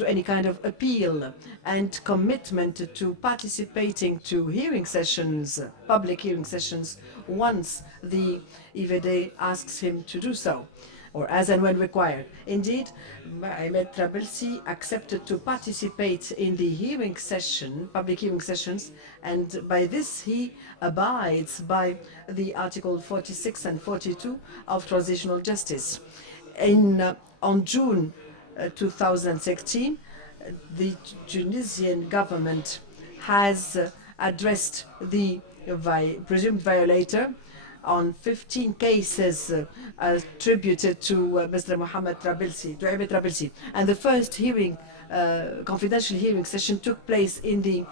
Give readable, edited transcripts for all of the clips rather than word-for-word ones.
to any kind of appeal and commitment to participating to hearing sessions, public hearing sessions, once the IVD asks him to do so, or as and when required. Indeed, Ahmed Trabelsi accepted to participate in the hearing session, public hearing sessions, and by this he abides by the Article 46 and 42 of Transitional Justice. On June 2016, the Tunisian government has addressed the presumed violator on 15 cases attributed to Mr. Mohamed Trabelsi, to Ahmed Trabelsi. And the first hearing, confidential hearing session took place in the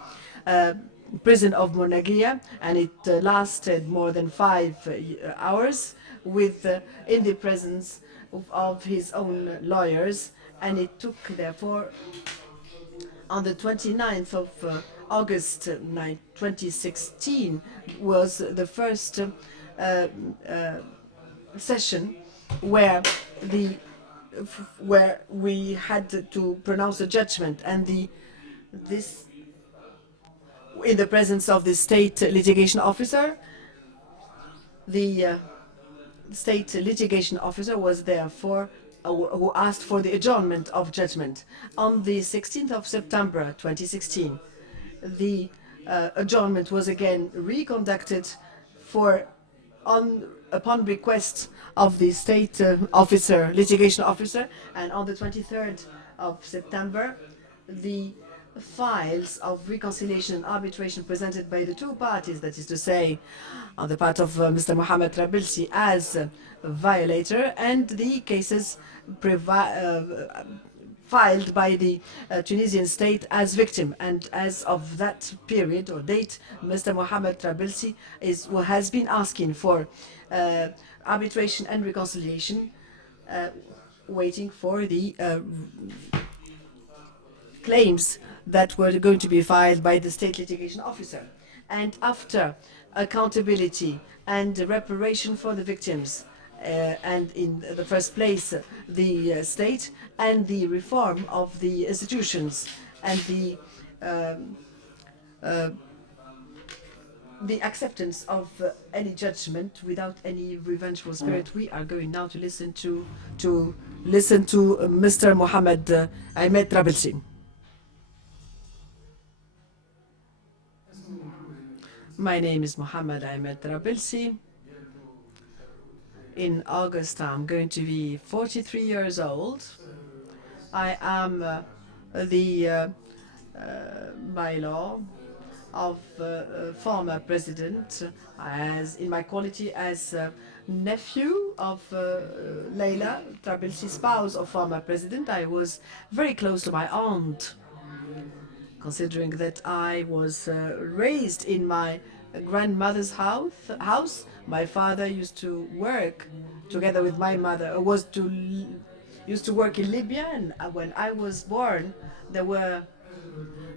prison of Monaglia, and it lasted more than 5 hours with in the presence of his own lawyers, and it took, therefore, on the 29th of August 2016 was the first session where we had to pronounce a judgment, and this in the presence of the state litigation officer. The state litigation officer was therefore who asked for the adjournment of judgment. On the 16th of September 2016, the adjournment was again reconducted upon request of the state litigation officer, and on the 23rd of September, the files of reconciliation and arbitration presented by the two parties, that is to say, on the part of Mr. Mohamed Trabelsi as violator, and the cases filed by the Tunisian state as victim. And as of that period or date, Mr. Mohamed Trabelsi has been asking for arbitration and reconciliation, waiting for the claims that were going to be filed by the state litigation officer. And after accountability and reparation for the victims, and in the first place the state, and the reform of the institutions, and the acceptance of any judgment without any revengeful spirit, we are going now to listen to Mr. Mohamed Ahmed Trabelsi. My name is Mohamed Ahmed Trabelsi. In August, I'm going to be 43 years old. I am the by-law of former president, in my quality as nephew of Leila Trabelsi, spouse of former president. I was very close to my aunt, considering that I was raised in my grandmother's house. My father used to work together with my mother, used to work in Libya, and when I was born, there were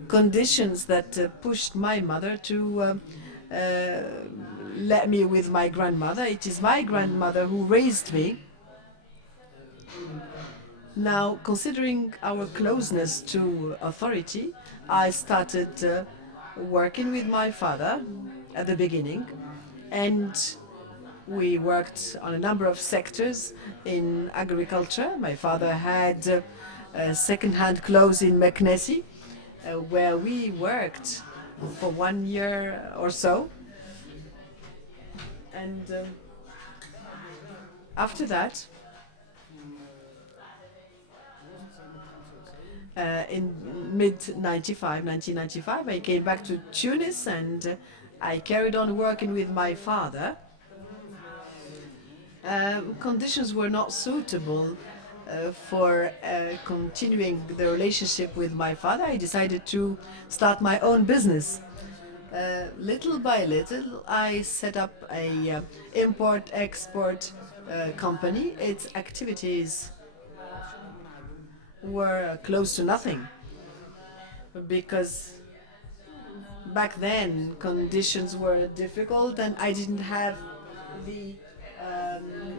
conditions that pushed my mother to let me with my grandmother. It is my grandmother who raised me. Now, considering our closeness to authority, I started working with my father at the beginning, and we worked on a number of sectors in agriculture. My father had second-hand clothes in Meknesi, where we worked for 1 year or so. And after that, in mid-1995, I came back to Tunis, and I carried on working with my father. Conditions were not suitable for continuing the relationship with my father. I decided to start my own business. Little by little, I set up a import-export company. Its activities were close to nothing, because back then conditions were difficult, and I didn't have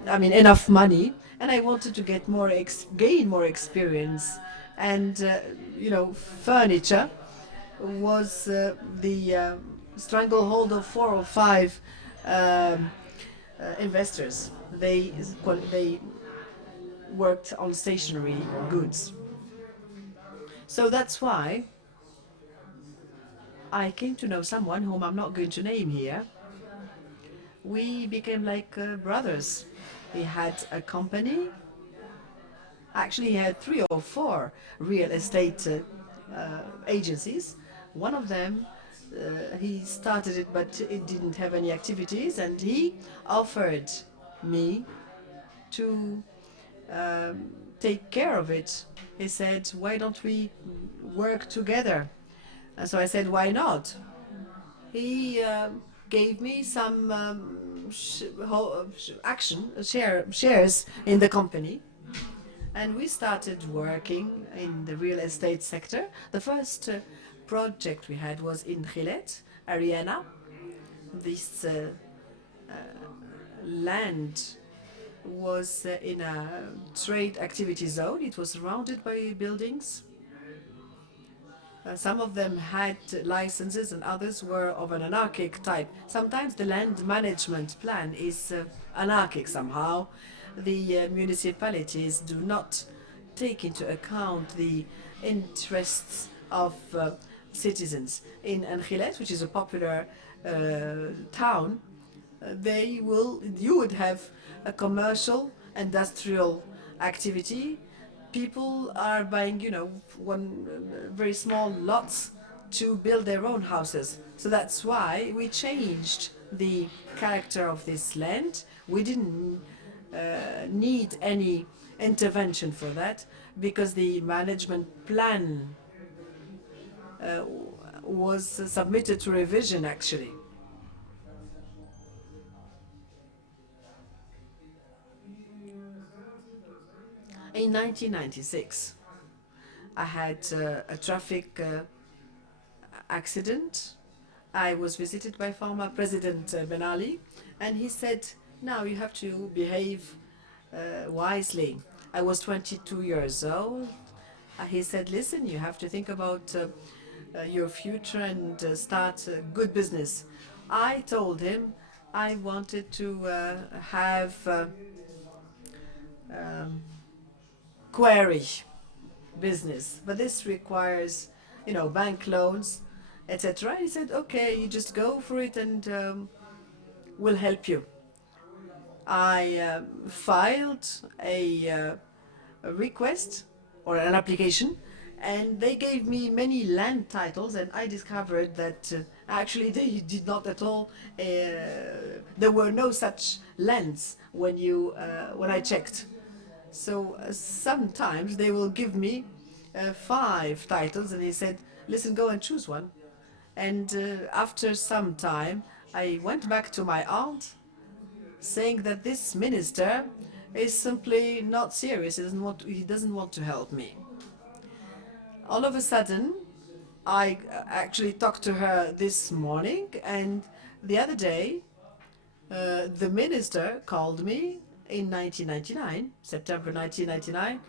enough money, and I wanted to gain more experience and furniture was the stranglehold of 4 or 5 um, investors. They worked on stationery goods. So that's why I came to know someone whom I'm not going to name here. We became like brothers. He had a company. Actually, he had 3 or 4 real estate agencies. One of them, he started it, but it didn't have any activities, and he offered me to take care of it. He said, "Why don't we work together?" And so I said, "Why not?" He gave me some shares in the company, and we started working in the real estate sector. The first project we had was in Gilet, Ariana. This land was in a trade activity zone. It was surrounded by buildings. Some of them had licenses and others were of an anarchic type. Sometimes the land management plan is anarchic somehow. The municipalities do not take into account the interests of citizens. In Angeles, which is a popular town, you would have a commercial, industrial activity. People are buying, very small lots to build their own houses. So that's why we changed the character of this land. We didn't need any intervention for that because the management plan was submitted to revision, actually. In 1996, I had a traffic accident. I was visited by former President Ben Ali, and he said, "Now you have to behave wisely." I was 22 years old. He said, "Listen, you have to think about your future and start a good business." I told him I wanted to have query business, but this requires, bank loans, etc. He said, "Okay, you just go for it, and we'll help you." I filed a request or an application, and they gave me many land titles, and I discovered that actually they did not at all. There were no such lands when I checked. So sometimes they will give me 5 titles, and he said, "Listen, go and choose one." And after some time, I went back to my aunt, saying that this minister is simply not serious. He doesn't want to help me. All of a sudden, I actually talked to her this morning, and the other day, the minister called me in 1999, September 1999.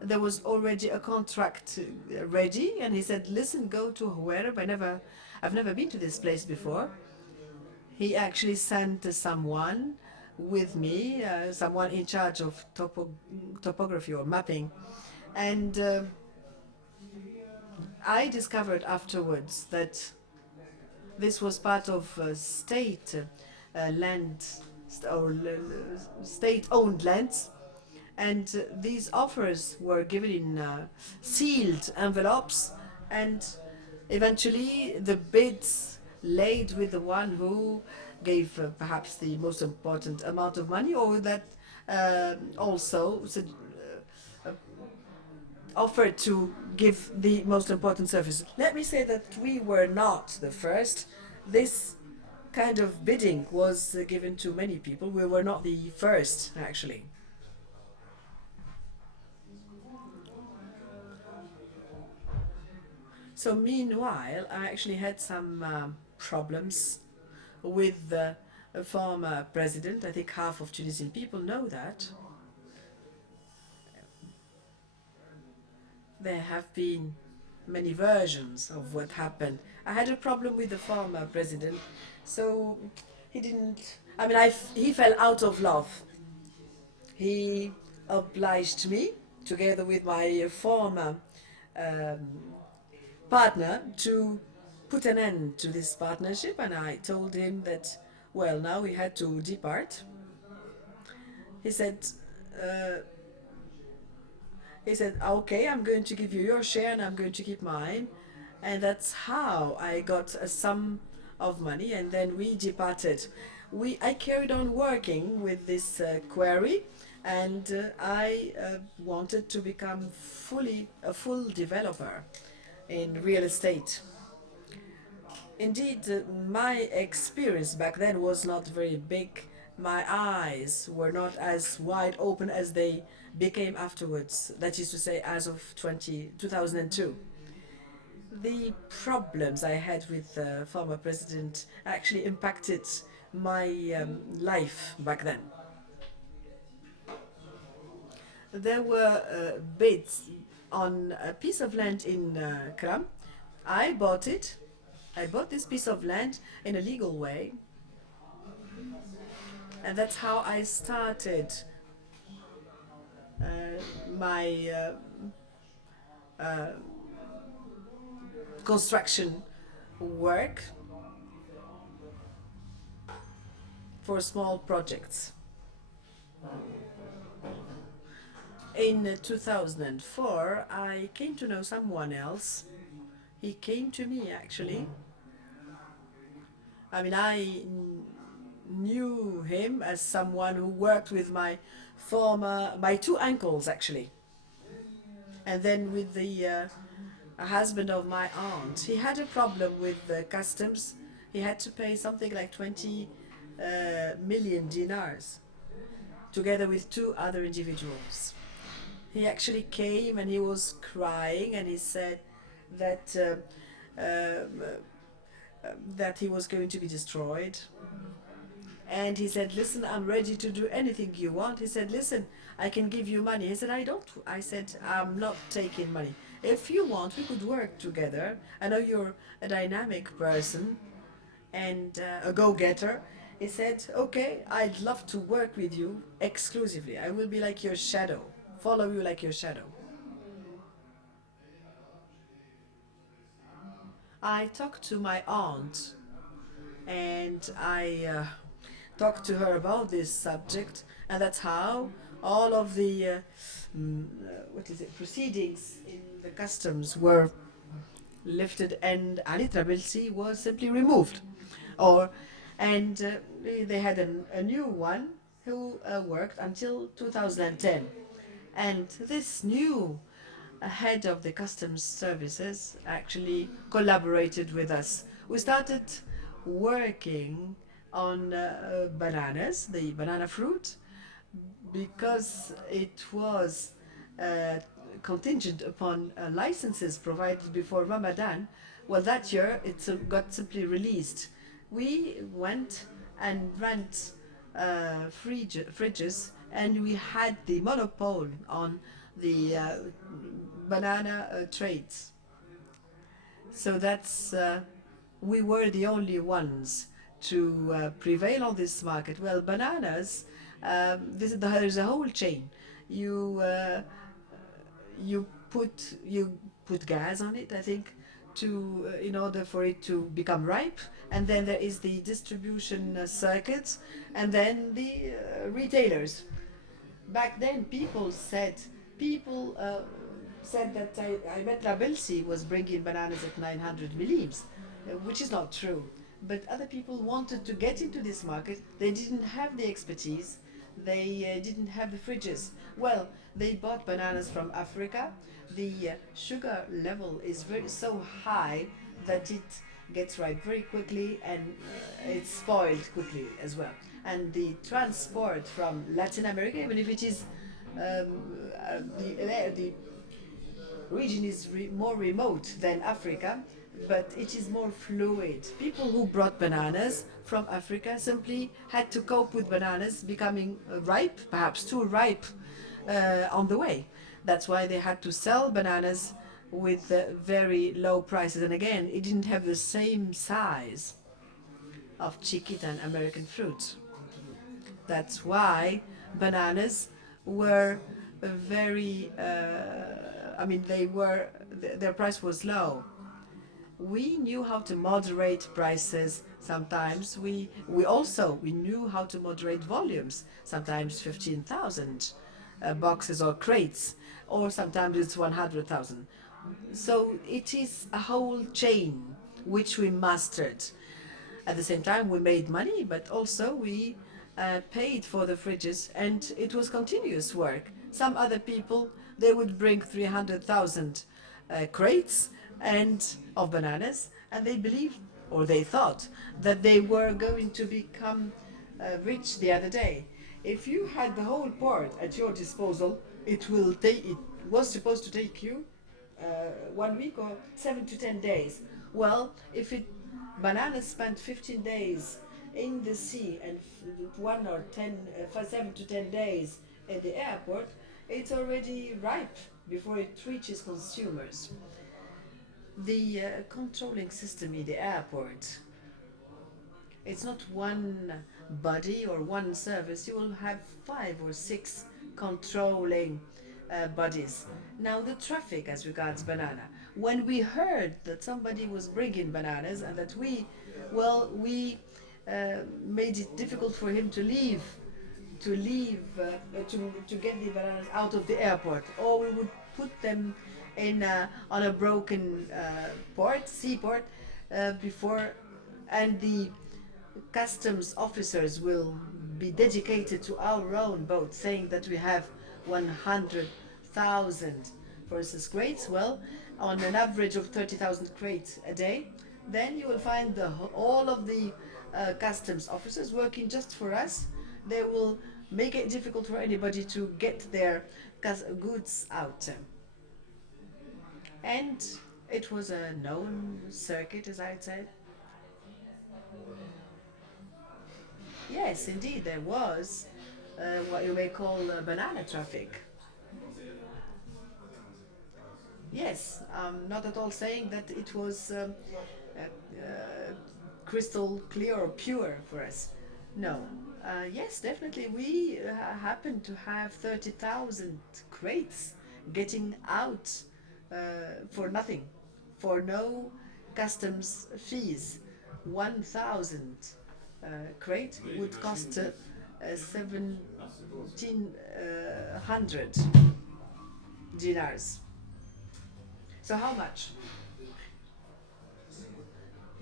There was already a contract ready, and he said, "Listen, go to wherever. I've never been to this place before." He actually sent someone with me, someone in charge of topography or mapping. And I discovered afterwards that this was part of state land or state-owned lands, and these offers were given in sealed envelopes, and eventually the bids laid with the one who gave perhaps the most important amount of money, or that also offered to give the most important service. Let me say that we were not the first. This kind of bidding was given to many people. We were not the first, actually. So meanwhile, I actually had some problems with the former president. I think half of Tunisian people know that. There have been many versions of what happened. I had a problem with the former president, so he didn't. I mean, he fell out of love. He obliged me, together with my former um, partner, to put an end to this partnership, and I told him that, well, now we had to depart. He said, uh, okay, I'm going to give you your share and I'm going to keep mine. And that's how I got a sum of money, and then we departed. I carried on working with this query, and I wanted to become a full developer in real estate. Indeed, my experience back then was not very big. My eyes were not as wide open as they became afterwards, that is to say, as of 2002. The problems I had with the former president actually impacted my life back then. There were bids on a piece of land in Kram. I bought it. I bought this piece of land in a legal way. And that's how I started my construction work for small projects. In 2004, I came to know someone else. He came to me, actually. I mean, I knew him as someone who worked with my two uncles, actually. And then with the husband of my aunt. He had a problem with the customs. He had to pay something like 20 million dinars, together with two other individuals. He actually came and he was crying, and he said that that he was going to be destroyed. And he said, listen, I'm ready to do anything you want. He said, listen, I can give you money. He said, I don't. I said, I'm not taking money. If you want, we could work together. I know you're a dynamic person and a go-getter. He said, okay, I'd love to work with you exclusively. I will be like your shadow, follow you like your shadow. I talked to my aunt, and I talked to her about this subject, and that's how all of the proceedings in the customs were lifted, and Ali Trabelsi was simply removed. They had a new one who worked until 2010. And this new head of the customs services actually collaborated with us. We started working on bananas, the banana fruit, because it was contingent upon licenses provided before Ramadan. Well, that year it got simply released. We went and rent fridges, and we had the monopoly on the banana trades. So that's we were the only ones to prevail on this market. Well, bananas, there's a whole chain. You put gas on it, I think, to in order for it to become ripe, and then there is the distribution circuits, and then the retailers. Back then, people said that Ahmed Trabelsi was bringing bananas at 900 millimes, which is not true. But other people wanted to get into this market. They didn't have the expertise. They didn't have the fridges. Well, they bought bananas from Africa. The sugar level is so high that it gets ripe very quickly, and it's spoiled quickly as well. And the transport from Latin America, even if it is the region is more remote than Africa, but it is more fluid. People who brought bananas from Africa simply had to cope with bananas becoming ripe, perhaps too ripe, on the way. That's why they had to sell bananas with very low prices. And again, it didn't have the same size of Chiquita and American fruit. That's why bananas were very, I mean, their price was low. We knew how to moderate prices. Sometimes we knew how to moderate volumes. Sometimes 15,000 boxes or crates, or sometimes it's 100,000. So it is a whole chain which we mastered. At the same time, we made money, but also we paid for the fridges, and it was continuous work. Some other people, they would bring 300,000 crates and of bananas, and they believed, or they thought, that they were going to become rich the other day. If you had the whole port at your disposal, it was supposed to take you 1 week or 7 to 10 days. Well, if bananas spent 15 days in the sea and 7 to 10 days at the airport, it's already ripe before it reaches consumers. The controlling system in the airport, it's not one body or one service. You will have 5 or 6 controlling bodies. Now the traffic as regards banana. When we heard that somebody was bringing bananas and that we made it difficult for him to get the bananas out of the airport, or we would put them on a broken seaport before, and the customs officers will be dedicated to our own boat, saying that we have 100,000, for instance, crates. Well, on an average of 30,000 crates a day, then you will find all of the customs officers working just for us. They will make it difficult for anybody to get their goods out. And it was a known circuit, as I said. Yes, indeed, there was what you may call banana traffic. Yes, I'm not at all saying that it was crystal clear or pure for us. No. Yes, definitely, we happen to have 30,000 crates getting out for nothing, for no customs fees. 1,000 crate would cost 1,700 dinars. So how much?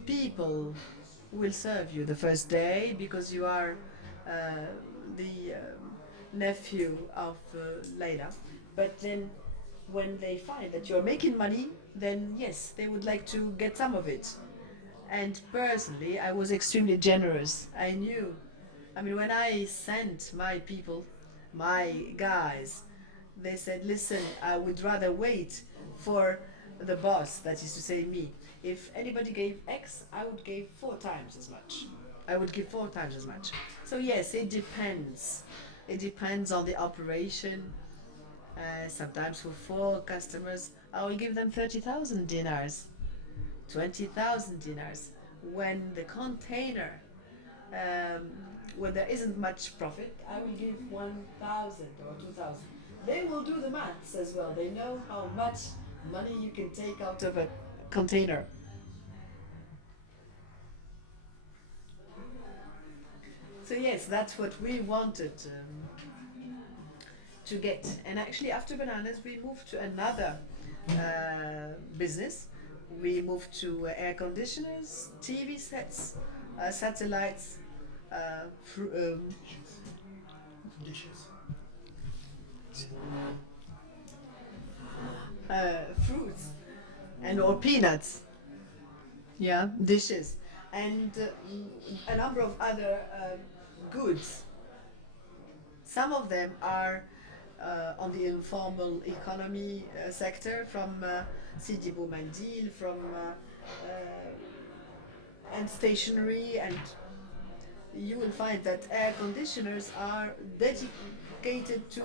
People will serve you the first day because you are the nephew of Leila. But then when they find that you're making money, then yes, they would like to get some of it. And personally, I was extremely generous. I knew. I mean, when I sent my people, my guys, they said, listen, I would rather wait for the boss, that is to say me. If anybody gave X, I would give 4 times as much. I would give 4 times as much. So yes, it depends. It depends on the operation. Sometimes for 4 customers, I will give them 30,000 dinars, 20,000 dinars. When the container, when there isn't much profit, I will give 1,000 or 2,000. They will do the maths as well. They know how much money you can take out of a container. So yes, that's what we wanted to get. And actually, after bananas, we moved to another business. We moved to air conditioners, TV sets, satellites, dishes. Fruits, and or peanuts. Yeah, dishes, and a number of other goods. Some of them are on the informal economy sector, from Sidi Bou Mandil, from and stationery, and you will find that air conditioners are dedicated to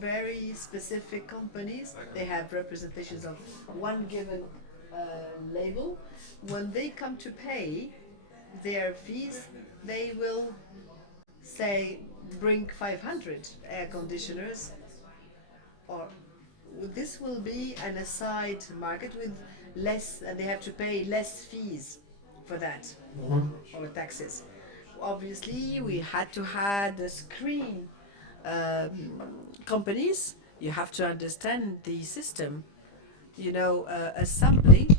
very specific companies. They have representations of one given label. When they come to pay their fees, they will say, bring 500 air conditioners, or this will be an aside market with less, and they have to pay less fees for that, or taxes. Obviously, we had to have the screen companies. You have to understand the system. You know, assembly.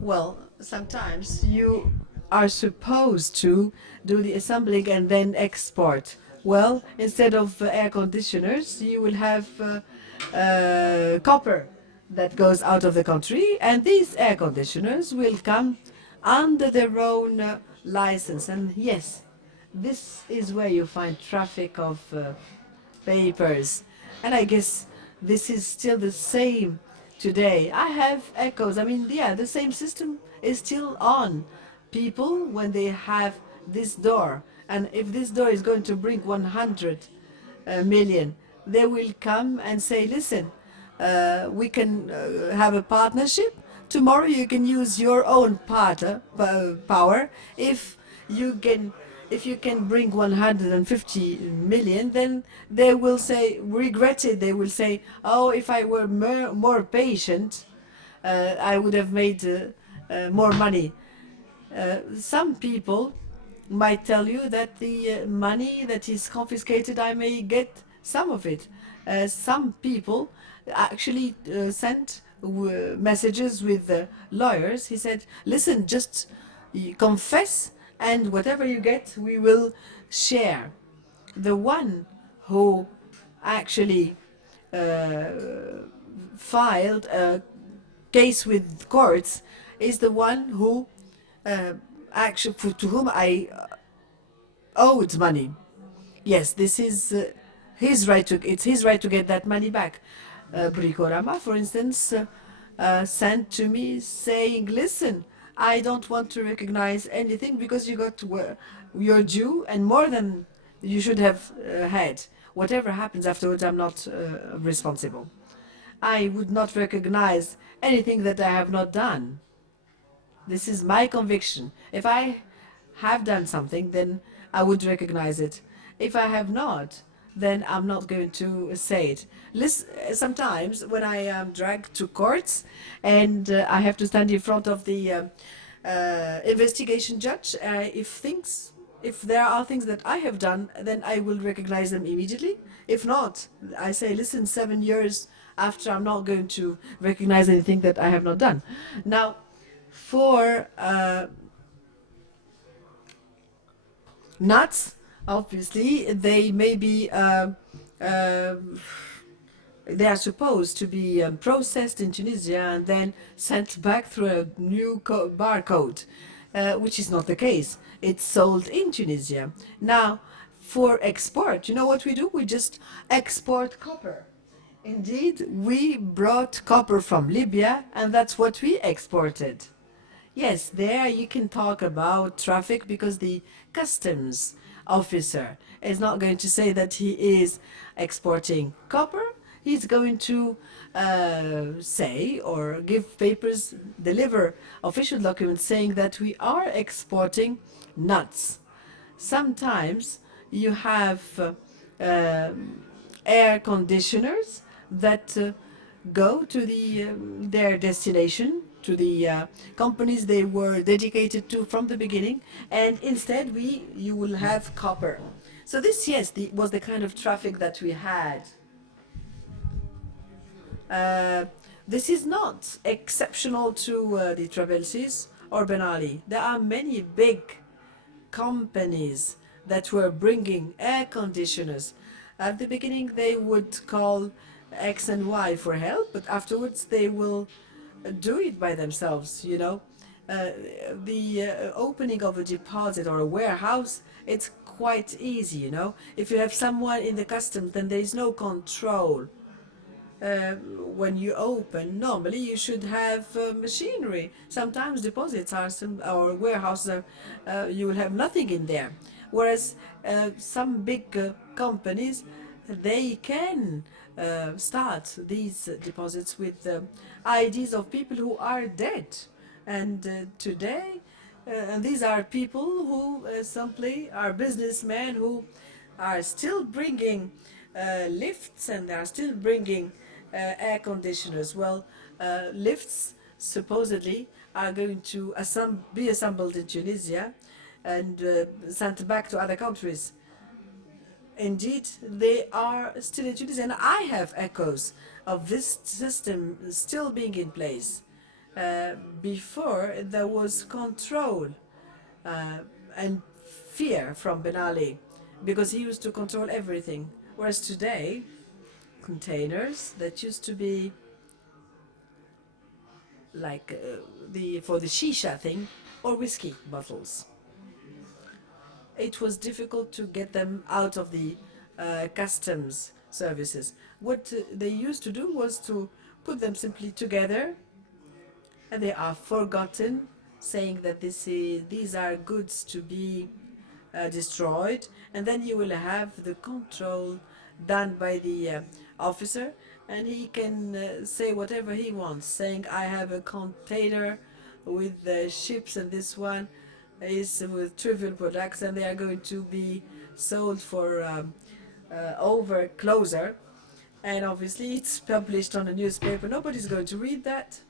Well, sometimes you are supposed to do the assembling and then export. Well, instead of air conditioners, you will have copper that goes out of the country, and these air conditioners will come under their own license. And yes, this is where you find traffic of papers. And I guess this is still the same today. I have echoes. I mean, yeah, the same system is still on. People, when they have this door, and if this door is going to bring 100 million, they will come and say, listen, we can have a partnership. Tomorrow you can use your own power. If you can bring 150 million, then they will say, regret it. They will say, oh, if I were more patient, I would have made more money. Some people might tell you that the money that is confiscated, I may get some of it. Some people actually sent messages with lawyers. He said, listen, just confess, and whatever you get, we will share. The one who actually filed a case with courts is the one who actually, to whom I owed money. Yes, this is his right to. It's his right to get that money back. Bricorama, for instance, sent to me saying, "Listen, I don't want to recognize anything because you got your due and more than you should have had. Whatever happens afterwards, I'm not responsible. I would not recognize anything that I have not done. This is my conviction. If I have done something, then I would recognize it. If I have not, then I'm not going to say it." Sometimes when I am dragged to courts and I have to stand in front of the investigation judge, if there are things that I have done, then I will recognize them immediately. If not, I say, listen, 7 years after, I'm not going to recognize anything that I have not done. Now, for nuts, obviously, they may be, they are supposed to be processed in Tunisia and then sent back through a new barcode, which is not the case. It's sold in Tunisia. Now, for export, you know what we do? We just export copper. Indeed, we brought copper from Libya, and that's what we exported. Yes, there you can talk about traffic because the customs officer is not going to say that he is exporting copper. He's going to say or give papers, deliver official documents saying that we are exporting nuts. Sometimes you have air conditioners that go to their destination, to the companies they were dedicated to from the beginning, and instead you will have copper. So this, yes, was the kind of traffic that we had. This is not exceptional to the Travelsis or Ben Ali. There are many big companies that were bringing air conditioners. At the beginning, they would call X and Y for help, but afterwards they will do it by themselves, you know. The opening of a deposit or a warehouse, it's quite easy, you know. If you have someone in the customs, then there is no control. When you open, normally you should have machinery. Sometimes deposits are or warehouses, you will have nothing in there. Whereas some big companies, they can start these deposits with IDs of people who are dead. And today, and these are people who simply are businessmen who are still bringing lifts, and they are still bringing air conditioners. Well, lifts supposedly are going to be assembled in Tunisia and sent back to other countries. Indeed, they are still in Tunisia, and I have echoes of this system still being in place. Before, there was control and fear from Ben Ali, because he used to control everything. Whereas today, containers that used to be like for the shisha thing, or whiskey bottles, it was difficult to get them out of the customs services. What they used to do was to put them simply together, and they are forgotten, saying that these are goods to be destroyed, and then you will have the control done by the officer, and he can say whatever he wants, saying, I have a container with ships, and this one is with trivial products, and they are going to be sold for closer. And obviously it's published on a newspaper. Nobody's going to read that.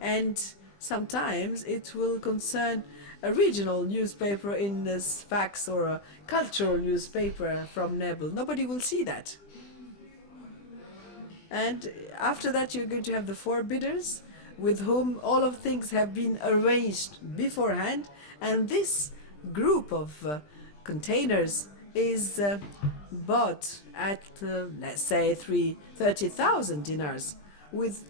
And sometimes it will concern a regional newspaper in Sfax, or a cultural newspaper from Nebel. Nobody will see that. And after that, you're going to have the forebidders, with whom all of things have been arranged beforehand. And this group of containers is bought at, let's say, 30,000 dinars, with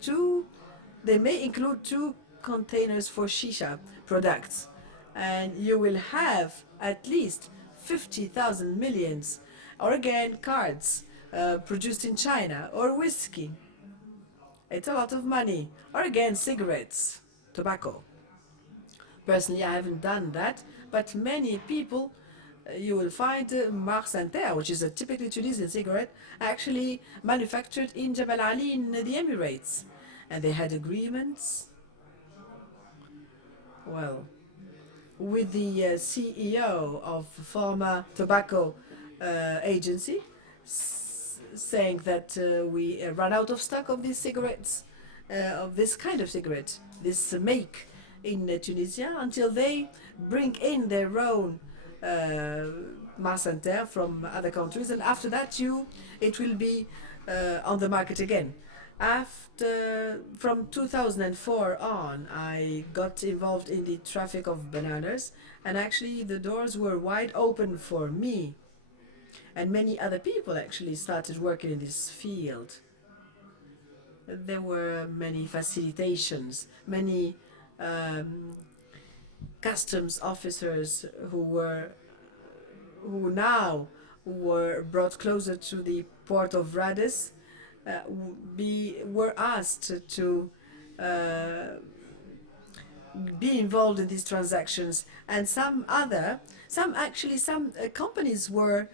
they may include 2 containers for shisha products. And you will have at least 50,000 millions, or again, cards produced in China, or whiskey. It's a lot of money. Or again, cigarettes, tobacco. Personally, I haven't done that, but many people, you will find Marsanter, which is a typically Tunisian cigarette, actually manufactured in Jebel Ali in the Emirates. And they had agreements, well, with the CEO of former tobacco agency, saying that we run out of stock of these cigarettes, of this kind of cigarette, this make in Tunisia, until they bring in their own Marsanter from other countries, and after that it will be on the market again. From 2004 on, I got involved in the traffic of bananas, and actually the doors were wide open for me. And many other people actually started working in this field. There were many facilitations, many customs officers who now were brought closer to the port of Rades, were asked to be involved in these transactions. And some companies were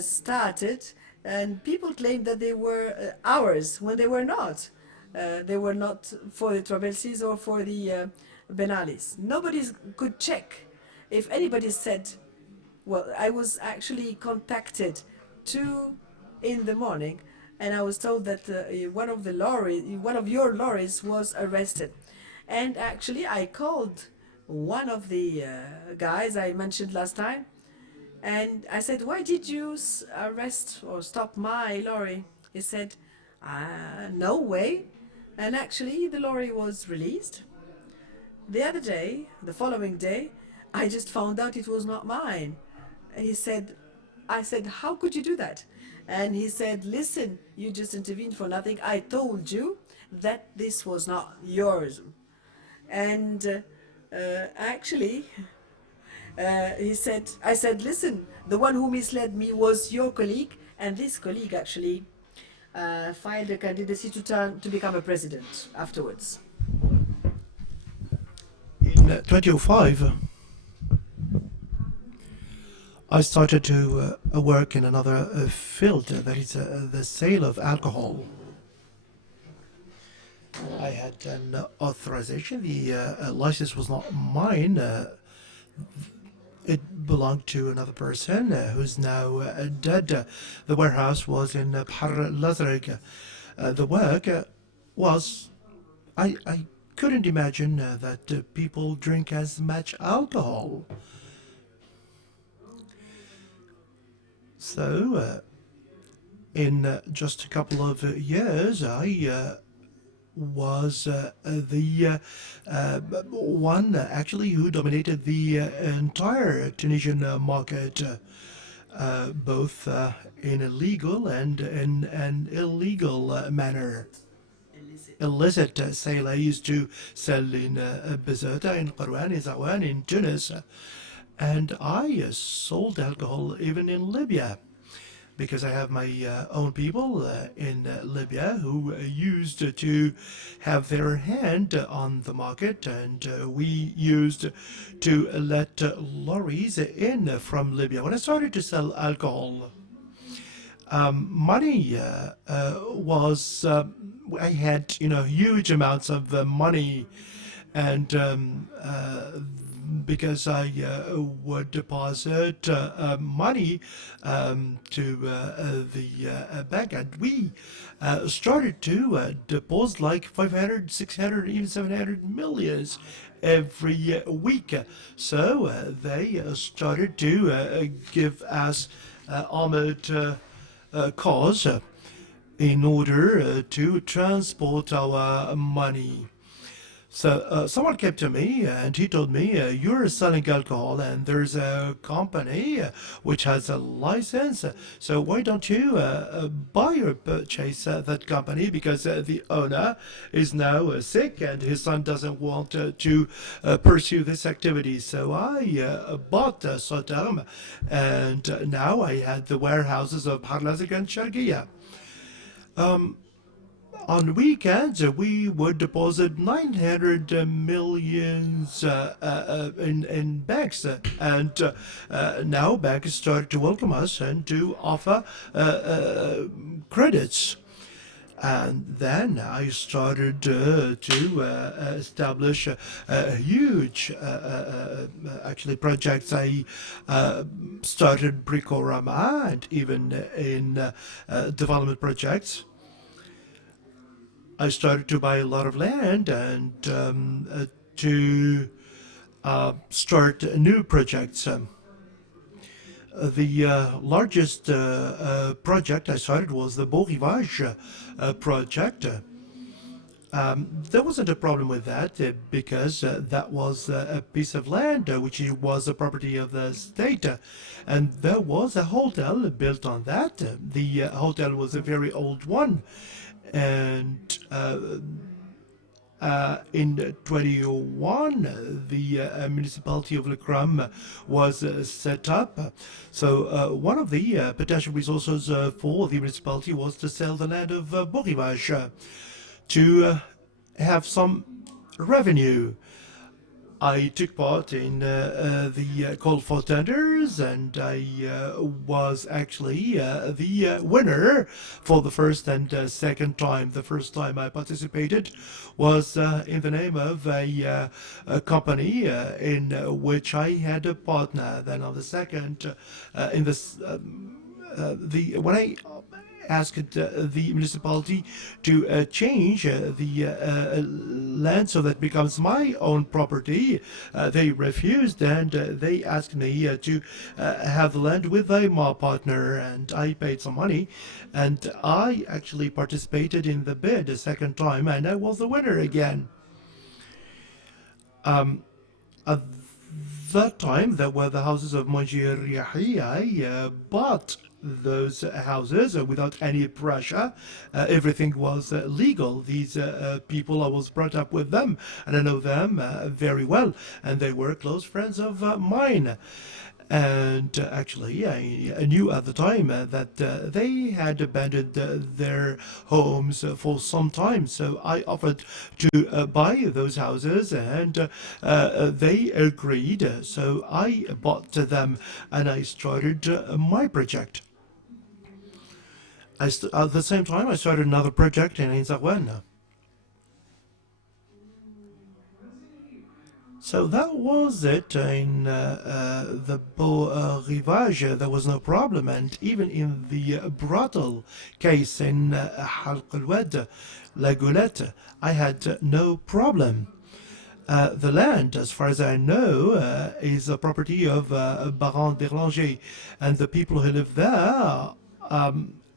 started, and people claimed that they were ours when they were not. They were not for the Trabelsis or for the Ben Alis. Nobody could check. If anybody said, well, I was actually contacted 2 in the morning, and I was told that one of your lorries was arrested. And actually, I called one of the guys I mentioned last time, and I said, why did you arrest or stop my lorry? He said, no way. And actually, the lorry was released. The following day, I just found out it was not mine. I said, how could you do that? And he said, listen, you just intervened for nothing. I told you that this was not yours. And actually, I said, listen, the one who misled me was your colleague, and this colleague actually filed a candidacy to become a president afterwards. In 2005, I started to work in another field, that is the sale of alcohol. I had an authorization. The license was not mine. It belonged to another person who's now dead. The warehouse was in Bahar al-Azraq. The work was, I couldn't imagine that people drink as much alcohol. So, in just a couple of years, I was the one actually who dominated the entire Tunisian market, both in a legal and in an illegal manner. Illicit sale. I used to sell in Bizerta, in Qarwan, in Zawan, in Tunis, and I sold alcohol even in Libya, because I have my own people in Libya who used to have their hand on the market, and we used to let lorries in from Libya. When I started to sell alcohol, money was I had huge amounts of money, and because I would deposit money to the bank, and we started to deposit like 500, 600, even 700 millions every week. So they started to give us armored cars in order to transport our money. So someone came to me and he told me, you're selling alcohol and there's a company which has a license, so why don't you buy or purchase that company, because the owner is now sick and his son doesn't want to pursue this activity. So I bought Soterm, and now I had the warehouses of Bahar al-Azraq and Sharqiya. On weekends, we would deposit 900 millions in banks, and now banks started to welcome us and to offer credits. And then I started to establish huge, actually, projects. I started Bricorama, and even in development projects. I started to buy a lot of land and to start new projects. The largest project I started was the Beau Rivage project. There wasn't a problem with that because that was a piece of land which was a property of the state, and there was a hotel built on that. The hotel was a very old one, and in 21, the municipality of Le Cram was set up. So one of the potential resources for the municipality was to sell the land of Beau Rivage to have some revenue. I took part in the call for tenders, and I was actually the winner for the first and second time. The first time I participated was in the name of a company in which I had a partner. Then on the second, in this, when I asked the municipality to change the land so that becomes my own property, they refused, and they asked me to have the land with my partner, and I paid some money, and I actually participated in the bid a second time, and I was the winner again. At that time, there were the houses of Manjir Riahi. I bought those houses without any pressure. Everything was legal. These people, I was brought up with them, and I know them very well, and they were close friends of mine. And actually, I knew at the time that they had abandoned their homes for some time. So I offered to buy those houses, and they agreed. So I bought them, and I started my project. At the same time, I started another project in Ain Sarwan. So that was it in the Beau Rivage. There was no problem, and even in the brothel case in Halq al-Wad, La Goulette, I had no problem. The land, as far as I know, is a property of Baron d'Erlanger, and the people who live there,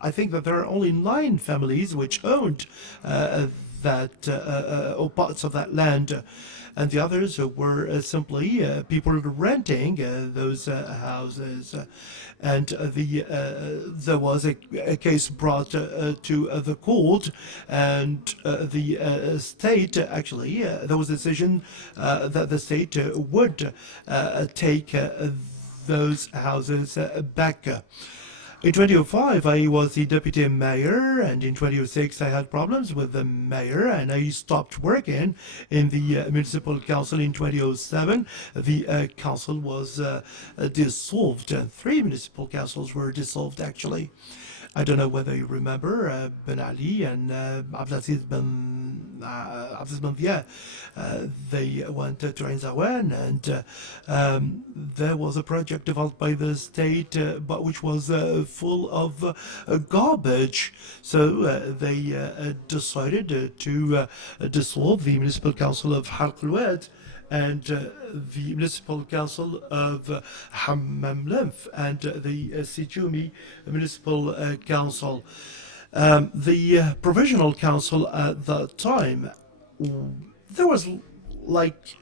I think that there are only 9 families which owned that or parts of that land, and the others were simply people renting those houses. And there was a case brought to the court, and the state actually there was a decision that the state would take those houses back. In 2005, I was the deputy mayor, and in 2006, I had problems with the mayor, and I stopped working in the municipal council. In 2007, the council was dissolved, and 3 municipal councils were dissolved, actually. I don't know whether you remember Ben Ali and Abdelaziz Ben Dia. They went to Ain Sarwan, and there was a project developed by the state, but which was full of garbage. So they decided to dissolve the municipal council of Halq al-Wad and the municipal council of Hammam Lemf and the Sijumi municipal council. The provisional council at that time, there was like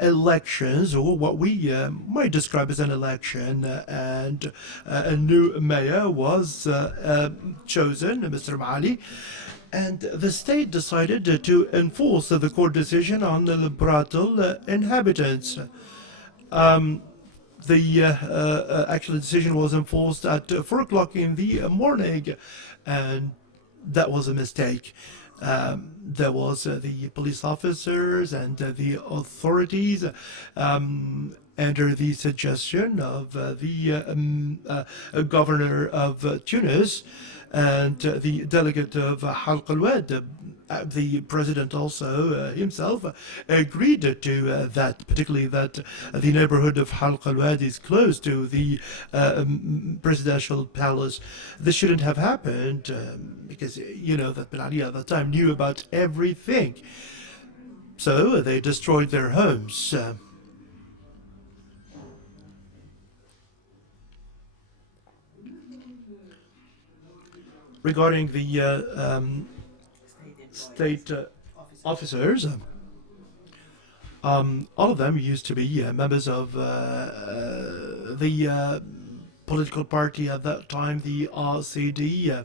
elections, or what we might describe as an election, and a new mayor was chosen, Mr. Mali. And the state decided to enforce the court decision on the brothel inhabitants. The actual decision was enforced at 4 o'clock in the morning, and that was a mistake. There was the police officers and the authorities under the suggestion of the governor of Tunis and the delegate of Halq al-Wad. The president also himself agreed to that, particularly that the neighborhood of Halq al-Wad is close to the presidential palace. This shouldn't have happened because you know that Ben Ali at the time knew about everything. So they destroyed their homes. Regarding the state officers, all of them used to be members of the political party at that time, the RCD,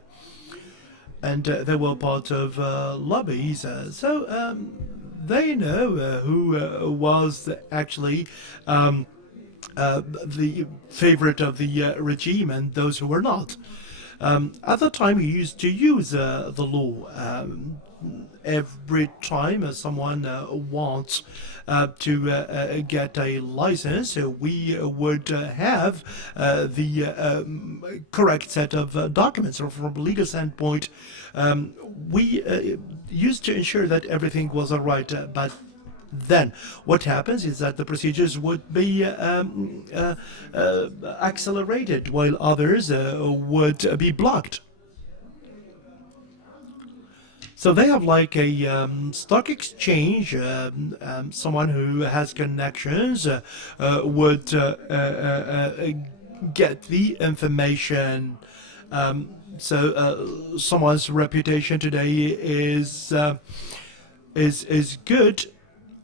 and they were part of lobbies. So they know who was actually the favorite of the regime and those who were not. At the time, we used to use the law. Every time someone wants to get a license, we would have the correct set of documents. So from a legal standpoint, we used to ensure that everything was all right. But then what happens is that the procedures would be accelerated while others would be blocked. So they have like a stock exchange. Someone who has connections would get the information. So someone's reputation today is good.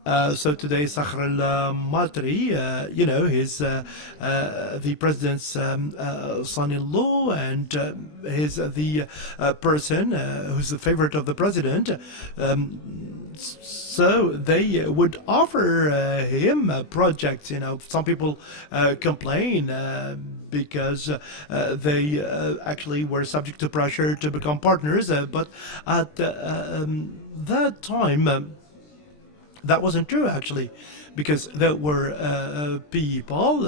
So today, Sakhr al-Matri, he's the president's son-in-law, and he's the person who's the favorite of the president. So they would offer him projects. Some people complain because they actually were subject to pressure to become partners. But at that time, that wasn't true, actually, because there were people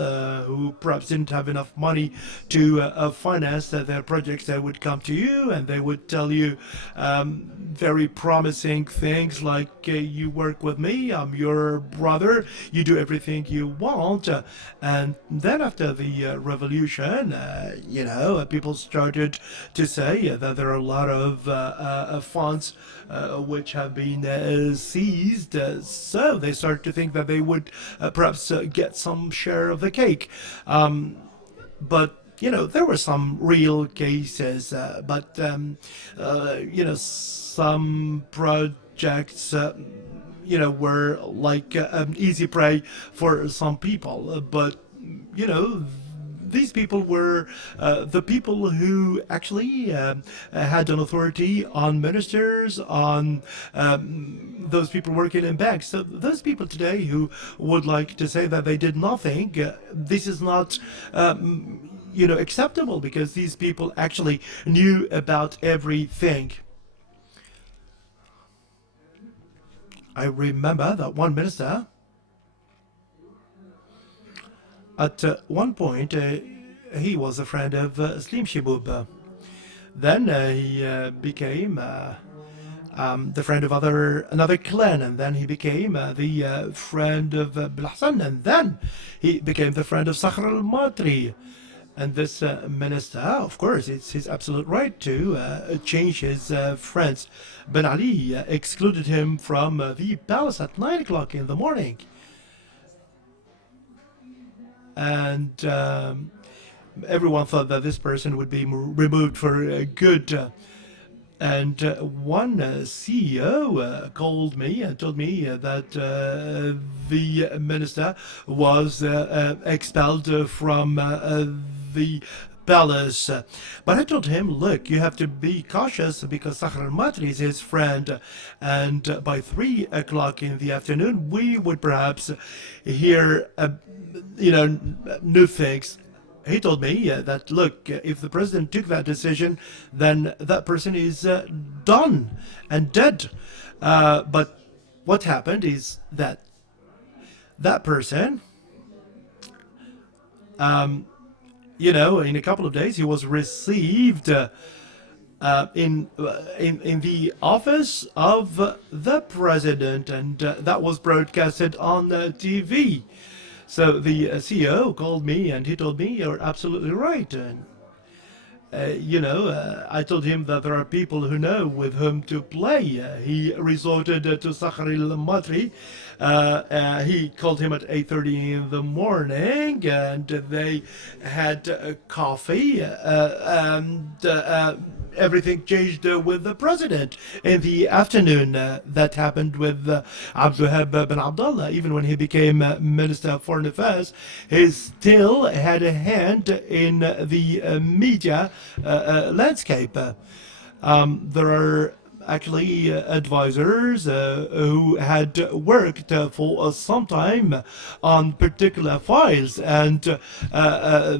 who perhaps didn't have enough money to finance their projects. They would come to you and they would tell you very promising things like, you work with me, I'm your brother, you do everything you want. And then after the revolution, people started to say that there are a lot of funds which have been seized. So they started to think that they would perhaps get some share of the cake. But there were some real cases, but some projects were like easy prey for some people. But these people were the people who actually had an authority on ministers, on those people working in banks. So those people today who would like to say that they did nothing, this is not acceptable, because these people actually knew about everything. I remember that one minister, at one point, he was a friend of Slim Shiboub. Then he became the friend of another clan, and then he became the friend of Belhassan, and then he became the friend of Sakhr al-Matri. And this minister, of course, it's his absolute right to change his friends. Ben Ali excluded him from the palace at 9 o'clock in the morning. And everyone thought that this person would be removed for good. And one CEO called me and told me that the minister was expelled from the palace. But I told him, look, you have to be cautious, because Sakhr al-Matri is his friend, and by 3 o'clock in the afternoon we would perhaps hear new things. He told me that, look, if the president took that decision, then that person is done and dead. But what happened is that person, in a couple of days, he was received in the office of the president, and that was broadcasted on TV. So the CEO called me and he told me, you're absolutely right. And, I told him that there are people who know with whom to play. He resorted to Sakhr al-Matri. He called him at 8:30 in the morning, and they had coffee, and everything changed with the president. In the afternoon, that happened with Abdulwahab bin Abdullah. Even when he became Minister of Foreign Affairs, he still had a hand in the media landscape. There are actually advisors who had worked for some time on particular files, and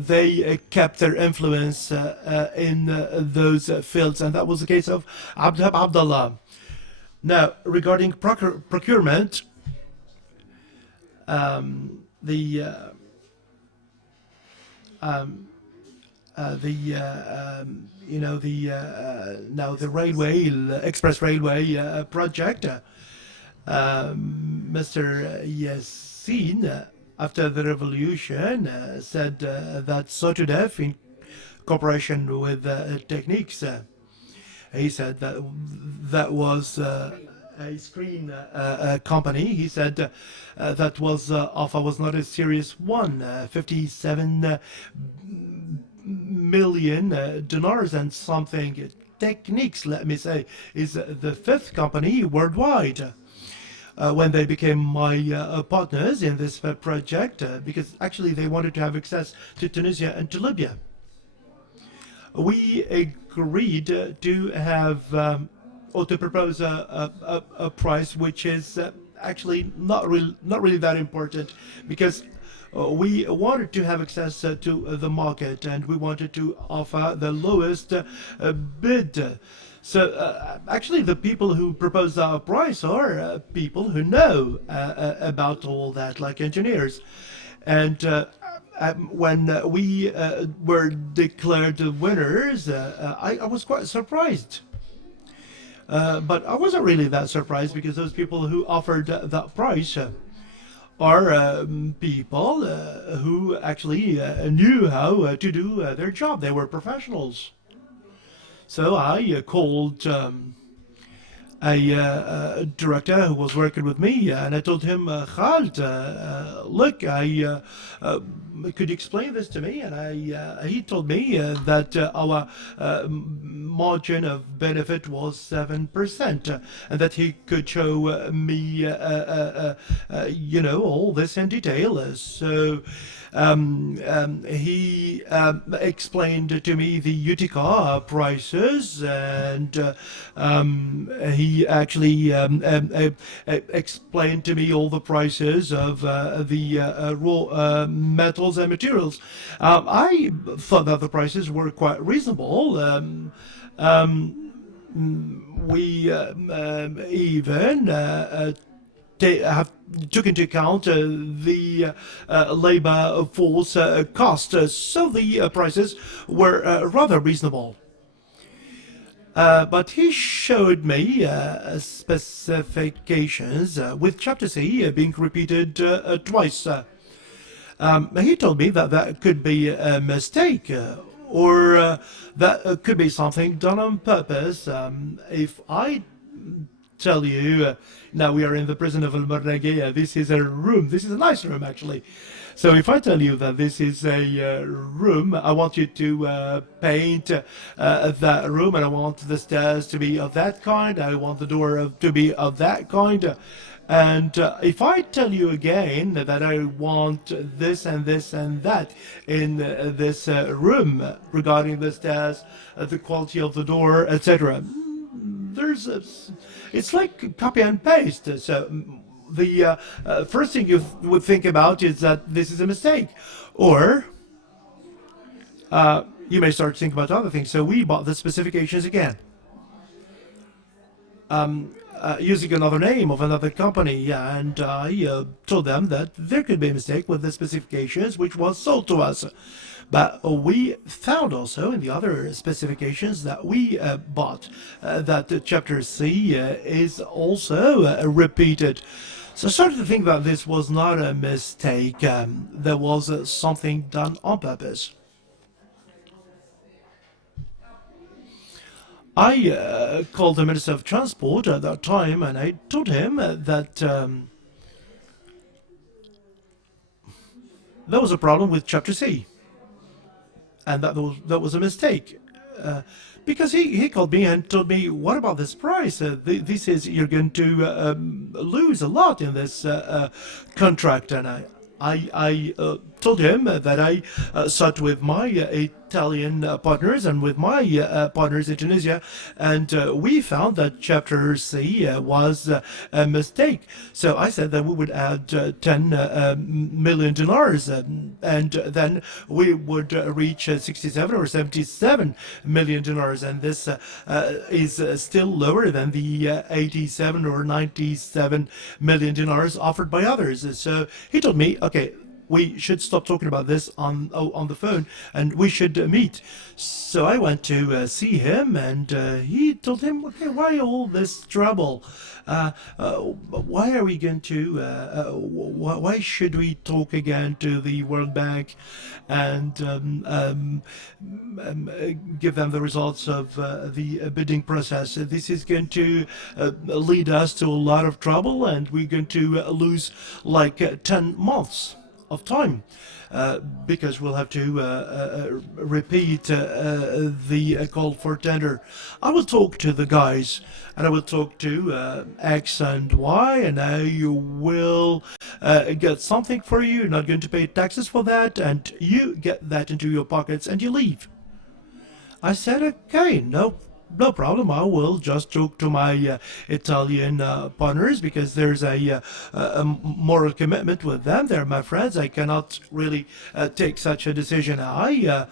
they kept their influence in those fields, and that was the case of Abdulwahab Abdullah. Now, regarding procurement, now the express railway project, Mr. Yassin, after the revolution, said that Sotudef, in cooperation with Techniques, he said that was a screen company. He said that offer was not a serious one. 57 million dinars and something. Techniques, let me say, is the fifth company worldwide. when they became my partners in this project, because actually they wanted to have access to Tunisia and to Libya. We agreed to have or to propose a price which is actually not really that important, because we wanted to have access to the market, and we wanted to offer the lowest bid. So actually, the people who propose our price are people who know about all that, like engineers. And when we were declared winners, I was quite surprised. But I wasn't really that surprised, because those people who offered that price are people who actually knew how to do their job. They were professionals. So I called a director who was working with me, and I told him, Khaled, look, could you explain this to me? And he told me that our margin of benefit was 7%, and that he could show me, all this in detail. So he explained to me the Utica prices, and he actually explained to me all the prices of the raw metals and materials. I thought that the prices were quite reasonable. We even took into account the labor force cost, so the prices were rather reasonable. But he showed me specifications with Chapter C being repeated twice. He told me that that could be a mistake, or that could be something done on purpose. If I tell you, now we are in the prison of Almornaghe, this is a room, this is a nice room actually. So if I tell you that this is a room, I want you to paint that room, and I want the stairs to be of that kind, I want the door to be of that kind. And if I tell you again that I want this and this and that in this room, regarding the stairs, the quality of the door, etc., it's like copy and paste. So the first thing you would think about is that this is a mistake, or you may start to think about other things. So we bought the specifications again, using another name of another company, and I told them that there could be a mistake with the specifications which was sold to us. But we found also in the other specifications that we bought that Chapter C is also repeated. So I started to think that this was not a mistake. There was something done on purpose. I called the Minister of Transport at that time, and I told him that there was a problem with Chapter C, and that was a mistake. Because he called me and told me, what about this price? This is, you're going to lose a lot in this contract. And I told him that I sat with my Italian partners and with my partners in Tunisia, and we found that Chapter C was a mistake. So I said that we would add $10 million, and then we would reach 67 or 77 million dinars, and this is still lower than the 87 or 97 million dinars offered by others. So he told me, okay, we should stop talking about this on the phone, and we should meet. So I went to see him, and he told him, okay, why all this trouble? Why are we going to? Why should we talk again to the World Bank and give them the results of the bidding process? This is going to lead us to a lot of trouble, and we're going to lose like 10 months. of time. Because we'll have to repeat the call for tender. I will talk to the guys, and I will talk to X and Y, and I will get something for you. You're not going to pay taxes for that, and you get that into your pockets, and you leave. I said, okay, no problem. I will just talk to my Italian partners because there's a moral commitment with them. They're my friends. I cannot really take such a decision. I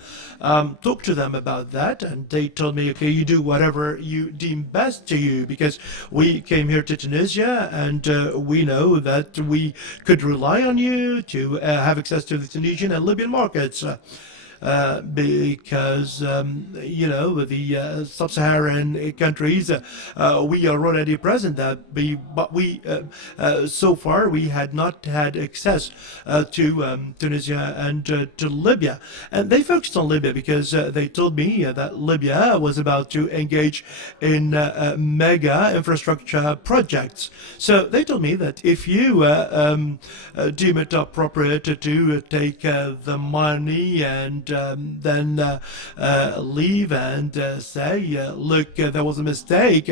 talked to them about that, and they told me, okay, you do whatever you deem best to you, because we came here to Tunisia, and we know that we could rely on you to have access to the Tunisian and Libyan markets. Because you know, the sub-Saharan countries, we are already present there, but we so far we had not had access to Tunisia and to Libya, and they focused on Libya because they told me that Libya was about to engage in mega infrastructure projects. So they told me that if you deem it appropriate to take the money and then leave and say, look, there was a mistake.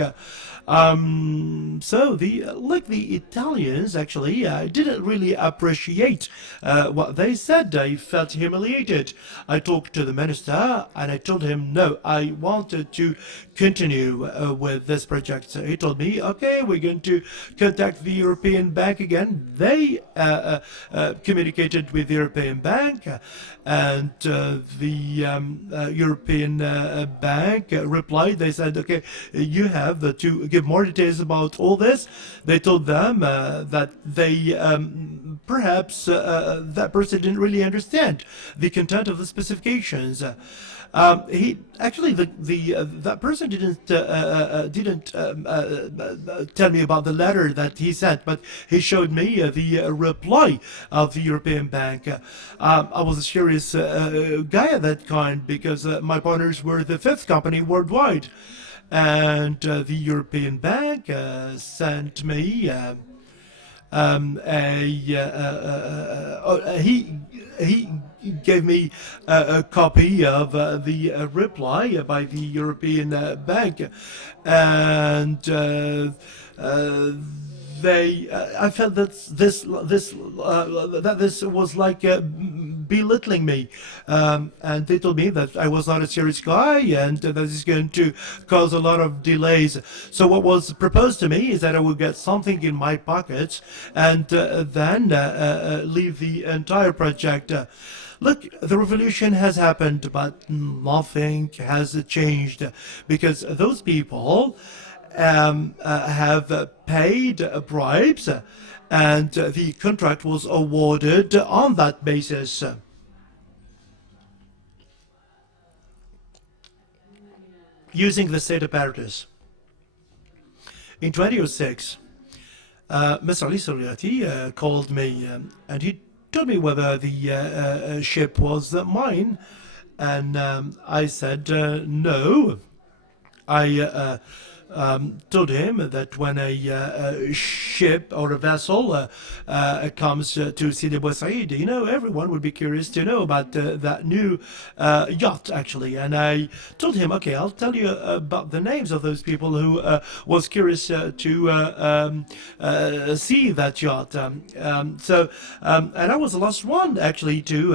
So the Italians actually didn't really appreciate what they said. They felt humiliated. I talked to the minister and I told him, no, I wanted to continue with this project. So he told me, okay, we're going to contact the European Bank again. They communicated with the European Bank, and the European Bank replied. They said, okay, you have to give more details about all this. They told them that they perhaps that person didn't really understand the content of the specifications. He actually that person didn't tell me about the letter that he sent, but he showed me the reply of the European Bank. I was a serious guy at that kind because my partners were the fifth company worldwide, and the European Bank sent me. He gave me a copy of the reply by the European Bank, and I felt that this was like belittling me, and they told me that I was not a serious guy and that this is going to cause a lot of delays. So what was proposed to me is that I would get something in my pockets and then leave the entire project. Look, the revolution has happened, but nothing has changed because those people have paid bribes, and the contract was awarded on that basis. Using the state apparatus. In 2006, Mr. Ali Soriati called me and he told me whether the ship was mine, and I said no. I told him that when a ship or a vessel comes to Sidi Bou Said, you know, everyone would be curious to know about that new yacht, actually. And I told him, okay, I'll tell you about the names of those people who was curious to see that yacht. And I was the last one, actually, to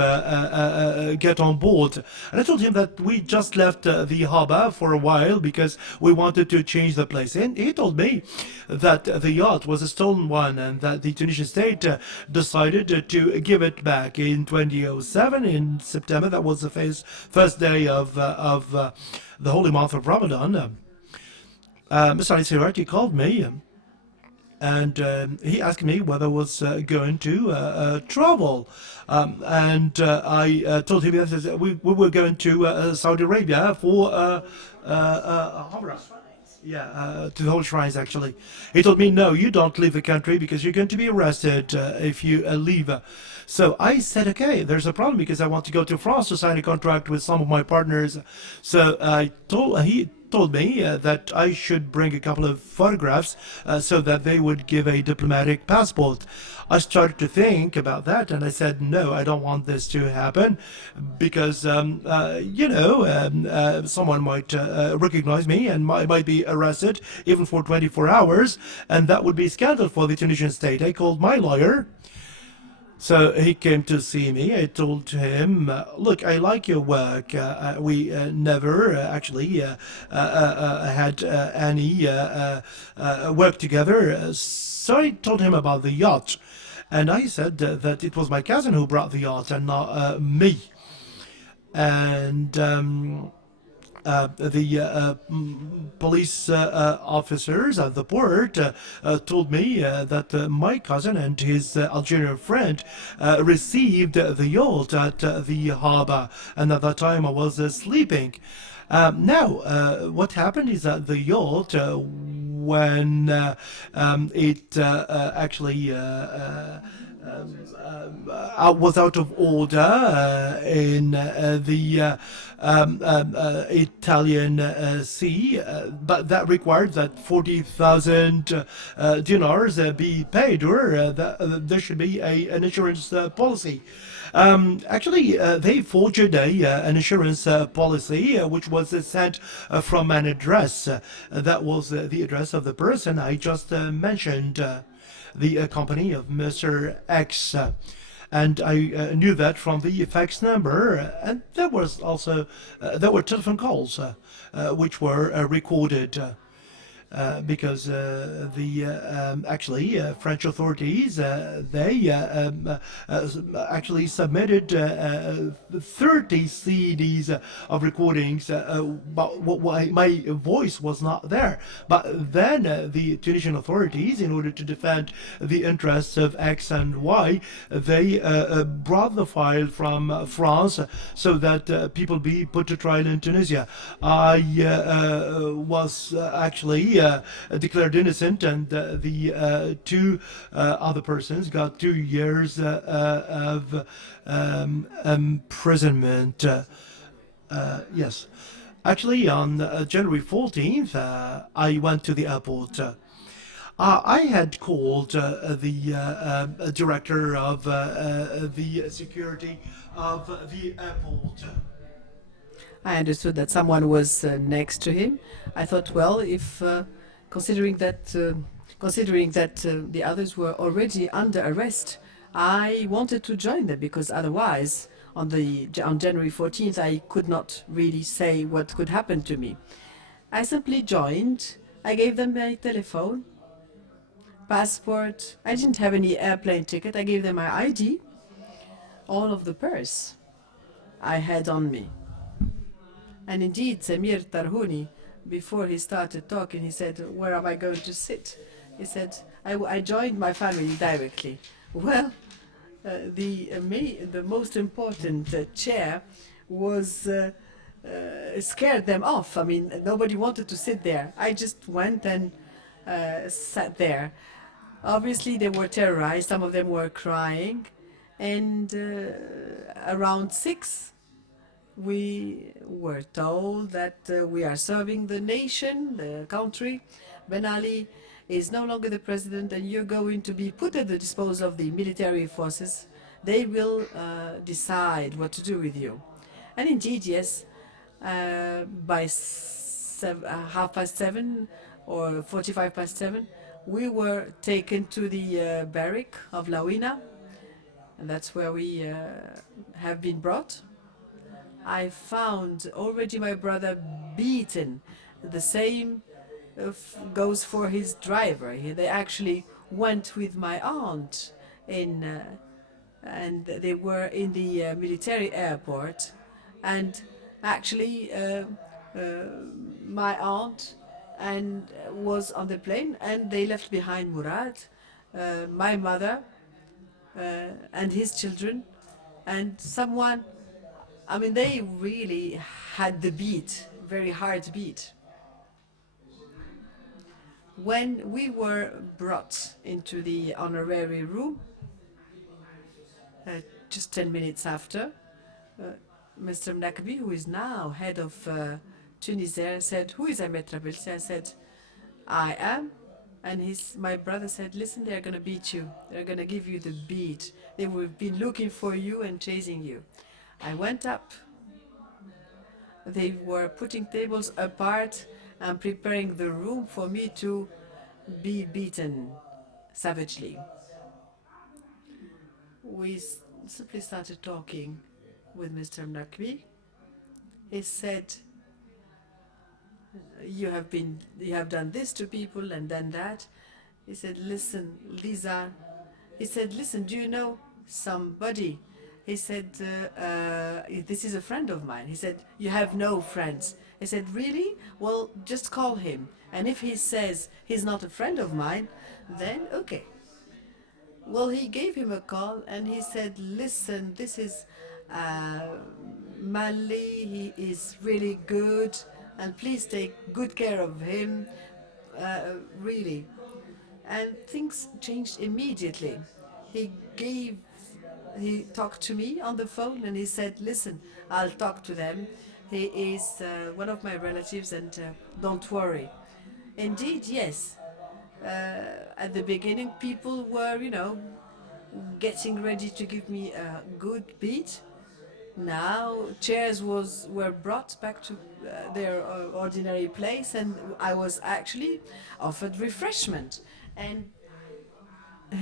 get on board. And I told him that we just left the harbor for a while because we wanted to change the place. And he told me that the yacht was a stolen one and that the Tunisian state decided to give it back in 2007 in September. That was the first day of the holy month of Ramadan. Mr. Ali Soriati called me and he asked me whether I was going to travel. I told him that we were going to Saudi Arabia for Umrah. Yeah, to the holy shrines, actually. He told me, no, you don't leave the country because you're going to be arrested if you leave. So I said, okay, there's a problem because I want to go to France to sign a contract with some of my partners. So he told told me that I should bring a couple of photographs so that they would give a diplomatic passport. I started to think about that, and I said, no, I don't want this to happen because, someone might recognize me and might be arrested even for 24 hours, and that would be scandal for the Tunisian state. I called my lawyer. So he came to see me. I told him, look, I like your work. We never actually had any work together. So I told him about the yacht. And I said that it was my cousin who brought the yacht and not me. And the police officers at the port told me that my cousin and his Algerian friend received the yacht at the harbor, and at that time I was sleeping. Now, what happened is that the yacht, when it actually was out of order in the Italian Sea, but that required that 40,000 dinars be paid, or there should be an insurance policy. Actually, they forged an insurance policy which was sent from an address. That was the address of the person I just mentioned, the company of Mr. X. And I knew that from the fax number, and there was also there were telephone calls which were recorded. Because the actually French authorities they actually submitted 30 CDs of recordings, but my voice was not there. But then the Tunisian authorities, in order to defend the interests of X and Y, they brought the file from France so that people be put to trial in Tunisia. I was actually declared innocent, and the two other persons got 2 years of imprisonment. Yes. Actually, on January 14th, I went to the airport. I had called the director of the security of the airport. I understood that someone was next to him. I thought, well, if considering that the others were already under arrest, I wanted to join them, because otherwise, on January 14th, I could not really say what could happen to me. I simply joined. I gave them my telephone, passport. I didn't have any airplane ticket. I gave them my ID, all of the purse I had on me. And indeed, Samir Tarhouni, before he started talking, he said, where am I going to sit? He said, I joined my family directly. Well, the most important chair was scared them off. I mean, nobody wanted to sit there. I just went and sat there. Obviously, they were terrorized. Some of them were crying. And around 6, we were told that we are serving the nation, the country. Ben Ali is no longer the president, and you're going to be put at the disposal of the military forces. They will decide what to do with you. And indeed, yes, by 7:30 or 7:45, we were taken to the barrack of Lawina, and that's where we have been brought. I found already my brother beaten. The same goes for his driver. They actually went with my aunt in, and they were in the military airport. And actually, my aunt was on the plane, and they left behind Murad, my mother, and his children, and someone. I mean, they really had the beat, very hard beat. When we were brought into the honorary room, just 10 minutes after, Mr. Mnakbi, who is now head of Tunisian said, "Who is Ahmed Trabelsi?" I said, "I am." And my brother said, "Listen, they're going to beat you. They're going to give you the beat. They will be looking for you and chasing you." I went up. They were putting tables apart and preparing the room for me to be beaten savagely. We simply started talking with Mr. Mnakwi. He said, you have done this to people and done that. He said, "Listen, Lisa." He said, "Listen, do you know somebody?" He said, "This is a friend of mine." He said, "You have no friends." He said, "Really? Well, just call him. And if he says he's not a friend of mine, then okay." Well, he gave him a call and he said, "Listen, this is Mali. He is really good, and please take good care of him, really." And things changed immediately. He talked to me on the phone and he said, "Listen, I'll talk to them. He is one of my relatives, and don't worry." Indeed, yes. At the beginning, people were, getting ready to give me a good beat. Now, chairs were brought back to their ordinary place, and I was actually offered refreshment. And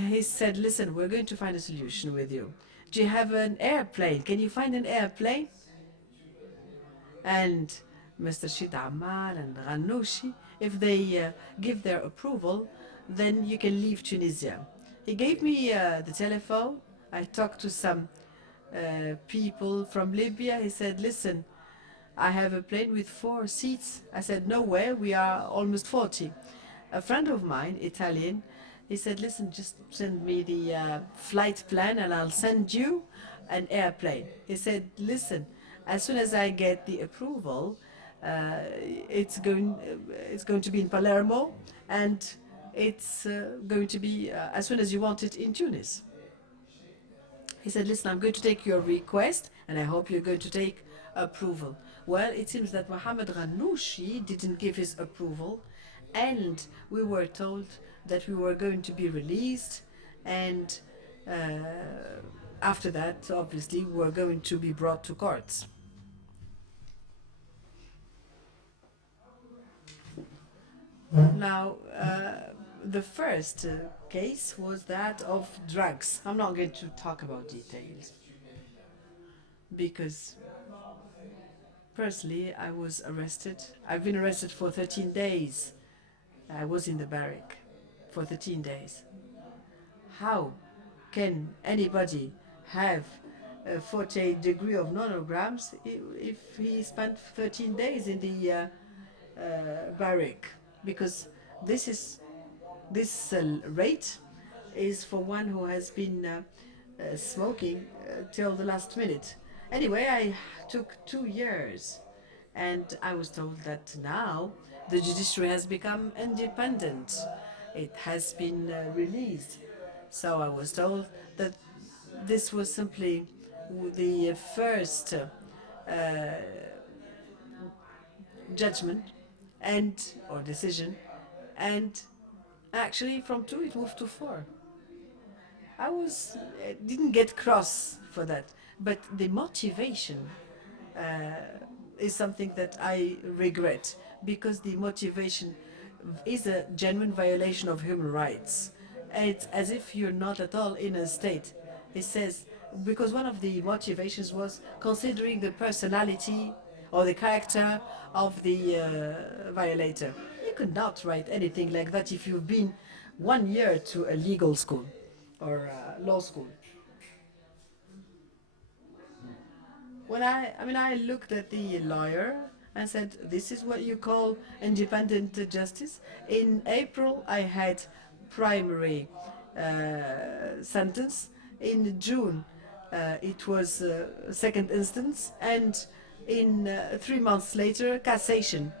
he said, "Listen, we're going to find a solution with you. Do you have an airplane? Can you find an airplane?" And Mr. Shidamal and Ranouchi, if they give their approval, then you can leave Tunisia. He gave me the telephone. I talked to some people from Libya. He said, "Listen, I have a plane with 4 seats." I said, "No way, we are almost 40. A friend of mine, Italian, he said, "Listen, just send me the flight plan and I'll send you an airplane." He said, "Listen, as soon as I get the approval, it's going to be in Palermo, and it's going to be as soon as you want it in Tunis." He said, "Listen, I'm going to take your request, and I hope you're going to take approval." Well, it seems that Mohamed Ranouchi didn't give his approval, and we were told that we were going to be released, and after that, obviously, we were going to be brought to courts. Now, the first case was that of drugs. I'm not going to talk about details because personally I was arrested. I've been arrested for 13 days. I was in the barrack for 13 days. How can anybody have a 48 degree of nanograms if he spent 13 days in the barrack? Because this rate is for one who has been smoking till the last minute. Anyway, I took 2 years, and I was told that now the judiciary has become independent. It has been released. So I was told that this was simply the first judgment or decision, and actually from 2 it moved to 4. I didn't get cross for that, but the motivation is something that I regret, because the motivation is a genuine violation of human rights. It's as if you're not at all in a state. It says, because one of the motivations was considering the personality or the character of the violator. You could not write anything like that if you've been 1 year to a legal school or law school. When I looked at the lawyer and said, "This is what you call independent justice?" In April, I had primary sentence. In June, it was second instance, and in 3 months later, cassation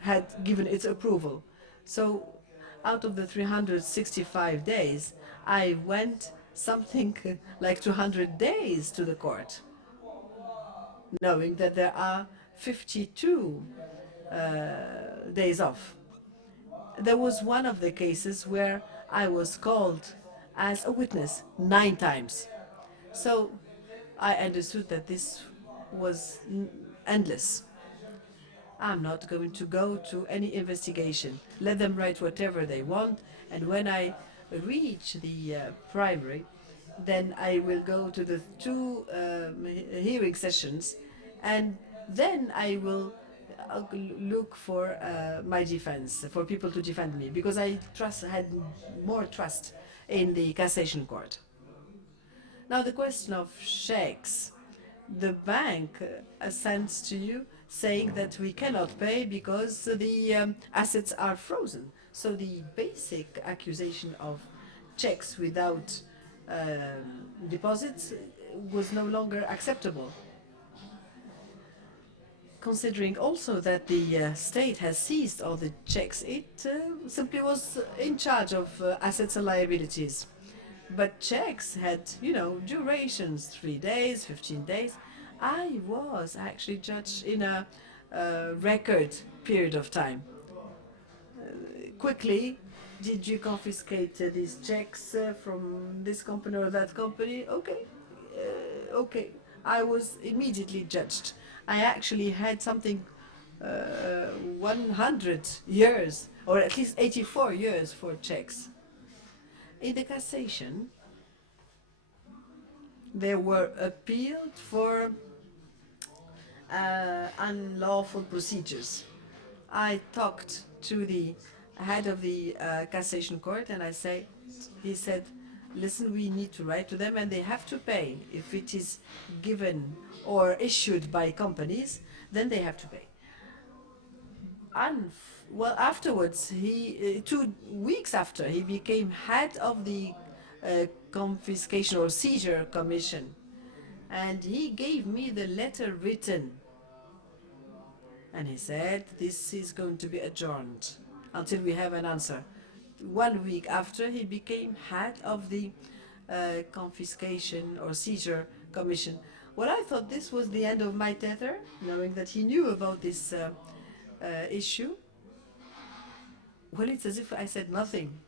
had given its approval. So, out of the 365 days, I went something like 200 days to the court, knowing that there are 52 days off. There was one of the cases where I was called as a witness 9 times. So I understood that this was endless. I'm not going to go to any investigation. Let them write whatever they want, and when I reach the primary, then I will go to the 2 hearing sessions, and then I will look for my defense, for people to defend me, because I had more trust in the cassation court. Now the question of checks. The bank sends to you saying that we cannot pay because the assets are frozen. So the basic accusation of checks without deposits was no longer acceptable. Considering also that the state has seized all the checks, it simply was in charge of assets and liabilities. But checks had, durations, 3 days, 15 days. I was actually judged in a record period of time. Quickly, did you confiscate these checks from this company or that company? Okay, okay. I was immediately judged. I actually had something 100 years, or at least 84 years for checks. In the cassation, they were appealed for unlawful procedures. I talked to the head of the cassation court, and he said, listen, we need to write to them and they have to pay. If it is given or issued by companies, then they have to pay. Well, afterwards, 2 weeks after, he became head of the confiscation or seizure commission, and he gave me the letter written, and he said this is going to be adjourned until we have an answer. 1 week after, he became head of the confiscation or seizure commission. Well, I thought this was the end of my tether, knowing that he knew about this issue. Well, it's as if I said nothing.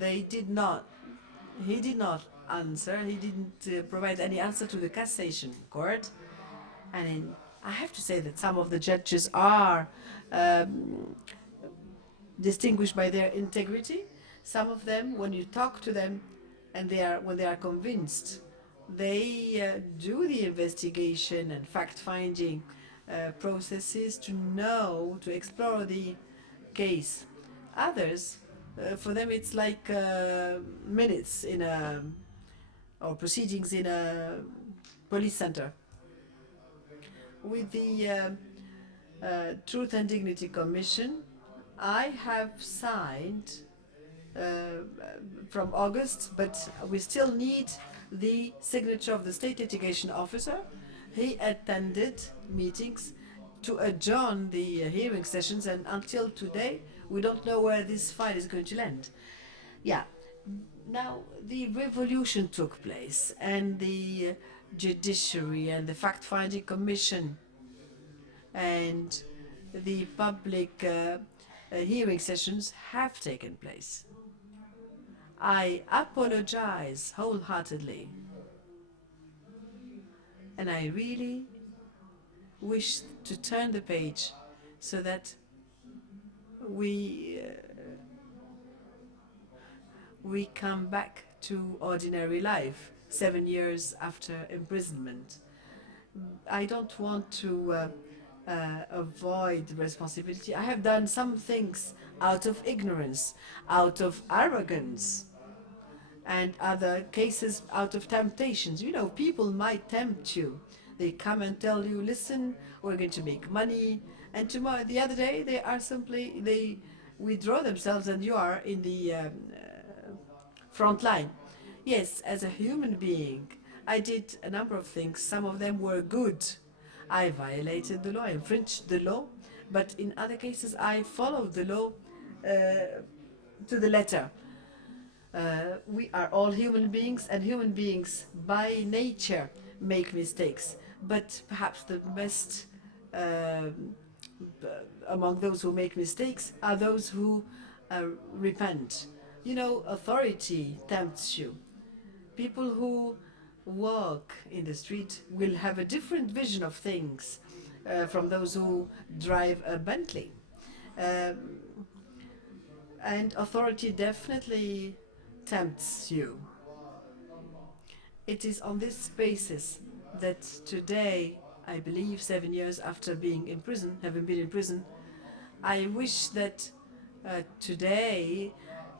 He did not answer. He didn't provide any answer to the cassation court. And I have to say that some of the judges are distinguished by their integrity. Some of them, when you talk to them, and when they are convinced, they do the investigation and fact-finding processes to explore the case. Others, for them, it's like minutes or proceedings in a police center. With the Truth and Dignity Commission, I have signed from August, but we still need the signature of the state litigation officer. He attended meetings to adjourn the hearing sessions, and until today, we don't know where this file is going to land. Yeah. Now, the revolution took place, and the judiciary and the fact-finding commission and the public hearing sessions have taken place. I apologize wholeheartedly, and I really wish to turn the page so that we come back to ordinary life 7 years after imprisonment. I don't want to avoid responsibility. I have done some things out of ignorance, out of arrogance, and other cases out of temptations. You know, people might tempt you. They come and tell you, listen, we're going to make money, and tomorrow, the other day, they withdraw themselves and you are in the front line. Yes, as a human being, I did a number of things. Some of them were good. I violated the law, I infringed the law, but in other cases I followed the law to the letter. We are all human beings, and human beings by nature make mistakes. but perhaps the best among those who make mistakes are those who repent. You know, authority tempts you. People who walk in the street will have a different vision of things from those who drive a Bentley. Um, and authority definitely tempts you. It is on this basis that today, I believe 7 years after being in prison, having been in prison, I wish that today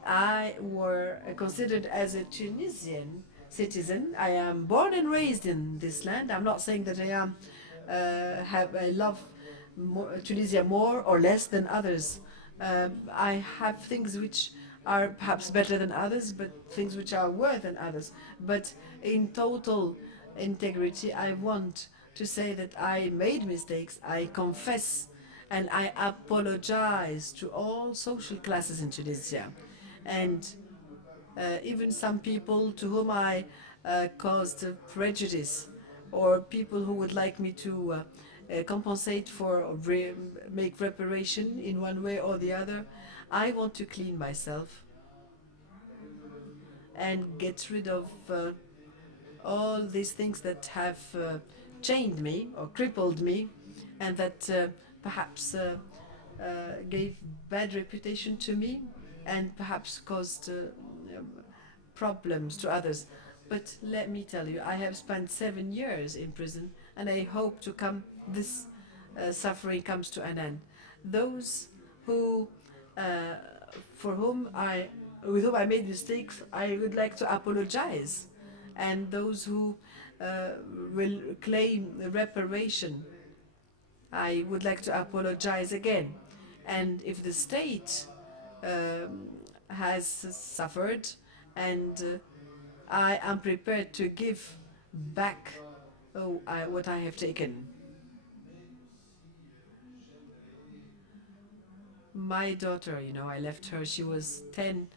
I were considered as a Tunisian citizen. I am born and raised in this land. I'm not saying that I love Tunisia more or less than others. I have things which are perhaps better than others, but things which are worse than others. But in total integrity, I want to say that I made mistakes. I confess and I apologize to all social classes in Tunisia. And even some people to whom I caused prejudice, or people who would like me to compensate for or make reparation in one way or the other. I want to clean myself and get rid of all these things that have chained me or crippled me, and that perhaps gave bad reputation to me and perhaps caused problems to others. But let me tell you, I have spent 7 years in prison, and I hope to come this suffering comes to an end. Those who, with whom I made mistakes, I would like to apologize, and those who will claim reparation, I would like to apologize again. And if the state has suffered, and I am prepared to give back what I have taken. My daughter, you know, I left her, she was 10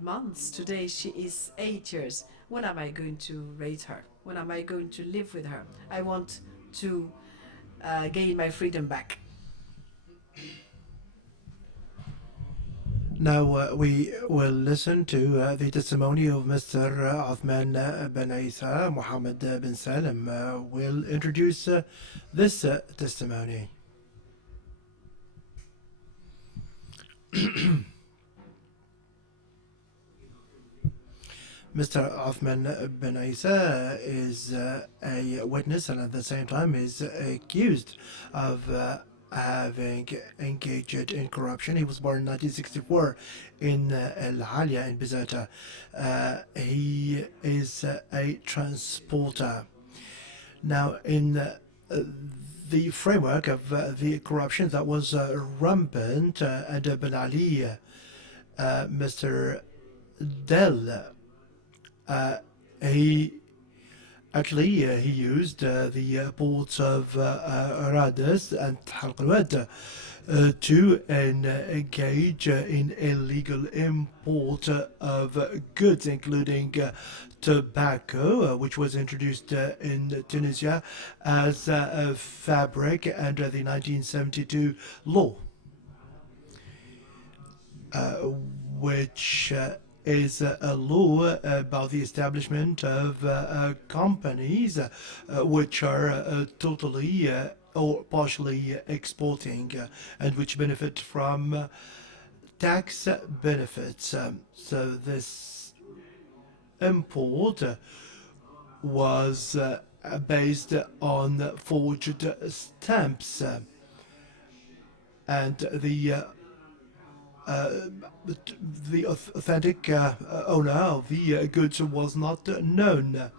months. Today she is 8 years. When am I going to raise her? When am I going to live with her? I want to gain my freedom back. Now we will listen to the testimony of Mr. Othman Ben Isa. Mohammed bin Salim will introduce this testimony. Mr. Othman Ben Isa is a witness and at the same time is accused of having engaged in corruption. He was born in 1964 in El Halia in Bizerta. He is a transporter. Now, in the framework of the corruption that was rampant under Ben Ali, Mr. Del, he used the ports of Radis and Halqawad to engage in illegal import of goods, including tobacco, which was introduced in Tunisia as a fabric under the 1972 law, which is a law about the establishment of companies which are totally or partially exporting and which benefit from tax benefits. So this import was based on forged stamps, and the authentic owner of the goods was not known.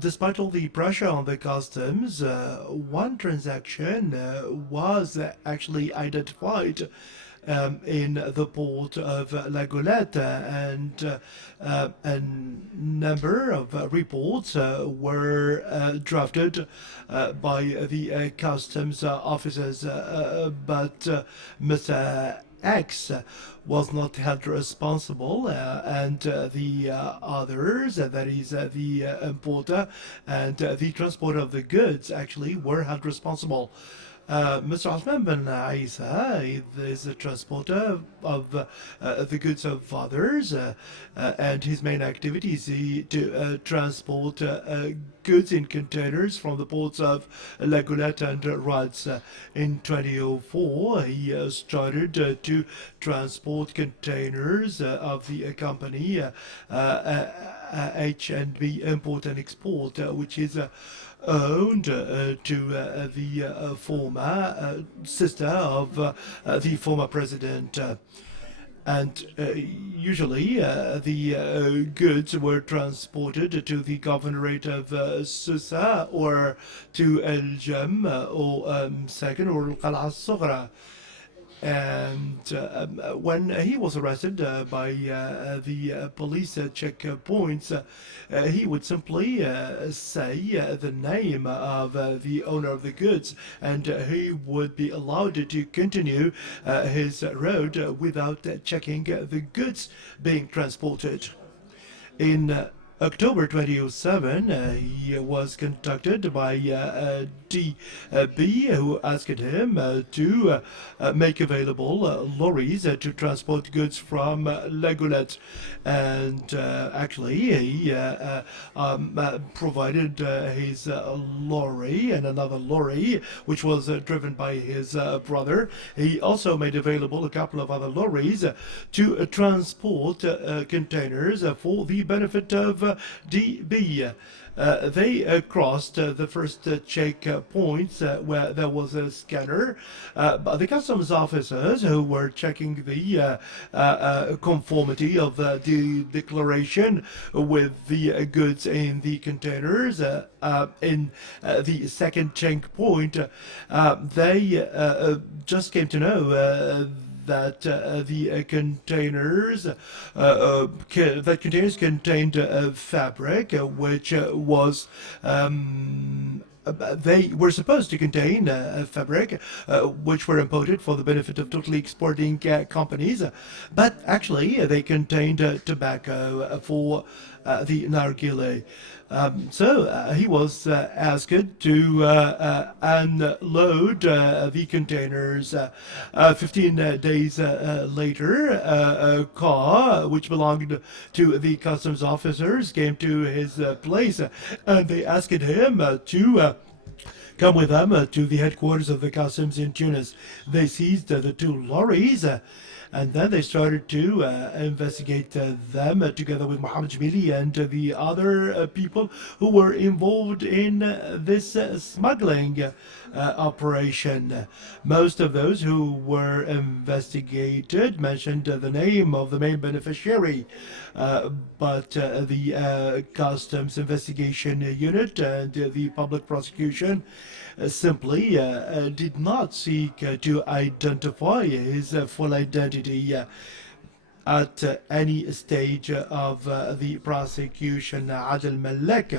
Despite all the pressure on the customs, one transaction was actually identified in the port of La Golette, and a number of reports were drafted by the customs officers, but Mr. X was not held responsible, and the others, that is the importer and the transporter of the goods, actually were held responsible. Mr. Osman bin Isa is a transporter of the goods of others, and his main activity is to transport goods in containers from the ports of La Goulette and Rhodes. In 2004, he started to transport containers of the company H&B Import and Export, which is owned to the former sister of the former president. And usually the goods were transported to the governorate of Susa or to El Jem or Sakin or Al-Qal'a al-Sughra. And when he was arrested by the police checkpoints, he would simply say the name of the owner of the goods, and he would be allowed to continue his road without checking the goods being transported. In October 2007, he was contacted by DB, who asked him to make available lorries to transport goods from La Goulette. And actually, he provided his lorry and another lorry, which was driven by his brother. He also made available a couple of other lorries to transport containers for the benefit of DB. They crossed the first checkpoints where there was a scanner. But the customs officers who were checking the conformity of the declaration with the goods in the containers in the second checkpoint, they just came to know that the containers that containers contained fabric, which was they were supposed to contain fabric which were imported for the benefit of totally exporting companies, but actually they contained tobacco for the nargile. So he was asked to unload the containers. 15 days later, a car which belonged to the customs officers came to his place, and they asked him to come with them to the headquarters of the customs in Tunis. They seized the two lorries, and then they started to investigate them together with Mohammed Jmili and the other people who were involved in this smuggling operation. Most of those who were investigated mentioned the name of the main beneficiary, but the customs investigation unit and the public prosecution simply did not seek to identify his full identity at any stage of the prosecution. Adel Malek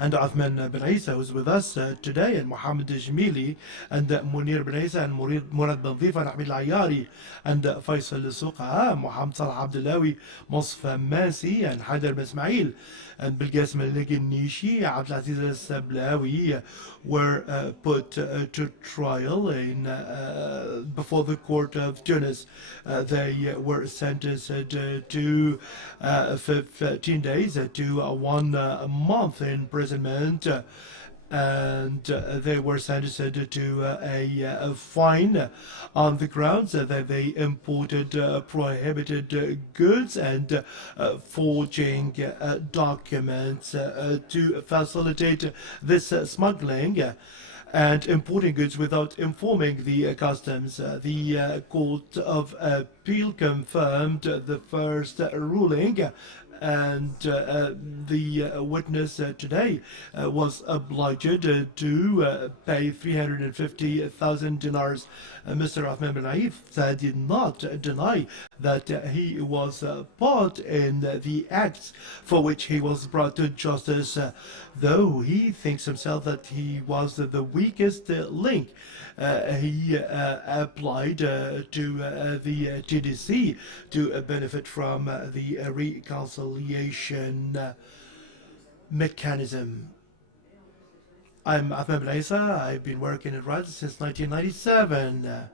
and Uthman bin Isa, who's with us today, and Mohammed Jmili, and Munir bin Isa, and Murad bin Dhif, and Ahmed Al-Ayari, and Faisal Suqa, Mohammed Salah Abdullawi, Musfa Masi, and Haider bin Ismail, and Bilqasim al-Nishi, Abdulaziz al-Sablawi were put to trial in before the court of Tunis. They were sentenced to 15 days to 1 month imprisonment, and they were sentenced to a fine on the grounds that they imported prohibited goods and forging documents to facilitate this smuggling and importing goods without informing the customs. The Court of Appeal confirmed the first ruling and the witness today was obliged to pay 350,000 dinars. Mr. Othman bin Naif did not deny that he was part in the acts for which he was brought to justice, though he thinks himself that he was the weakest link. He applied to the TDC to benefit from the reconciliation mechanism. I'm Ahmed Ben Isa. I've been working at RAD since 1997.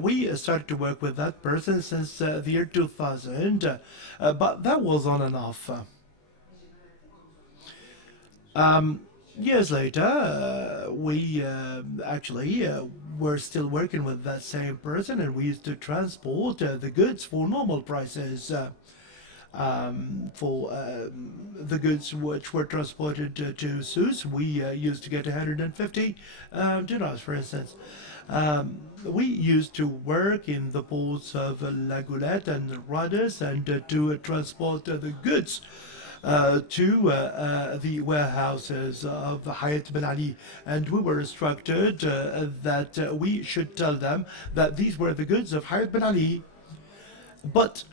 We started to work with that person since the year 2000, but that was on and off. Years later, we actually were still working with that same person, and we used to transport the goods for normal prices. For the goods which were transported to Sousse, we used to get 150 dinars, for instance. We used to work in the ports of La Goulette and Rhodes and to transport the goods to the warehouses of Hayat Ben Ali, and we were instructed that we should tell them that these were the goods of Hayat Ben Ali. But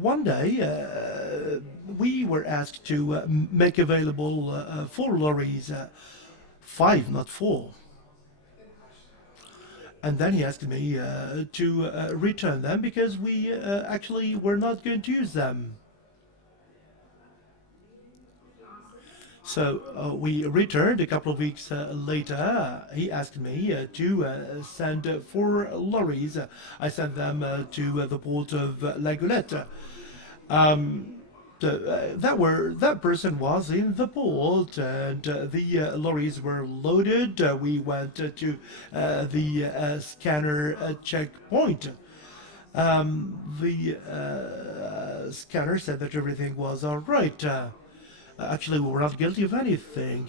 one day we were asked to make available 4 lorries, 5, not 4. And then he asked me to return them because we actually were not going to use them. So we returned a couple of weeks later. He asked me to send 4 lorries. I sent them to the port of La Goulette. That person was in the port, and the lorries were loaded. We went to the scanner checkpoint. The scanner said that everything was all right. Actually, we were not guilty of anything.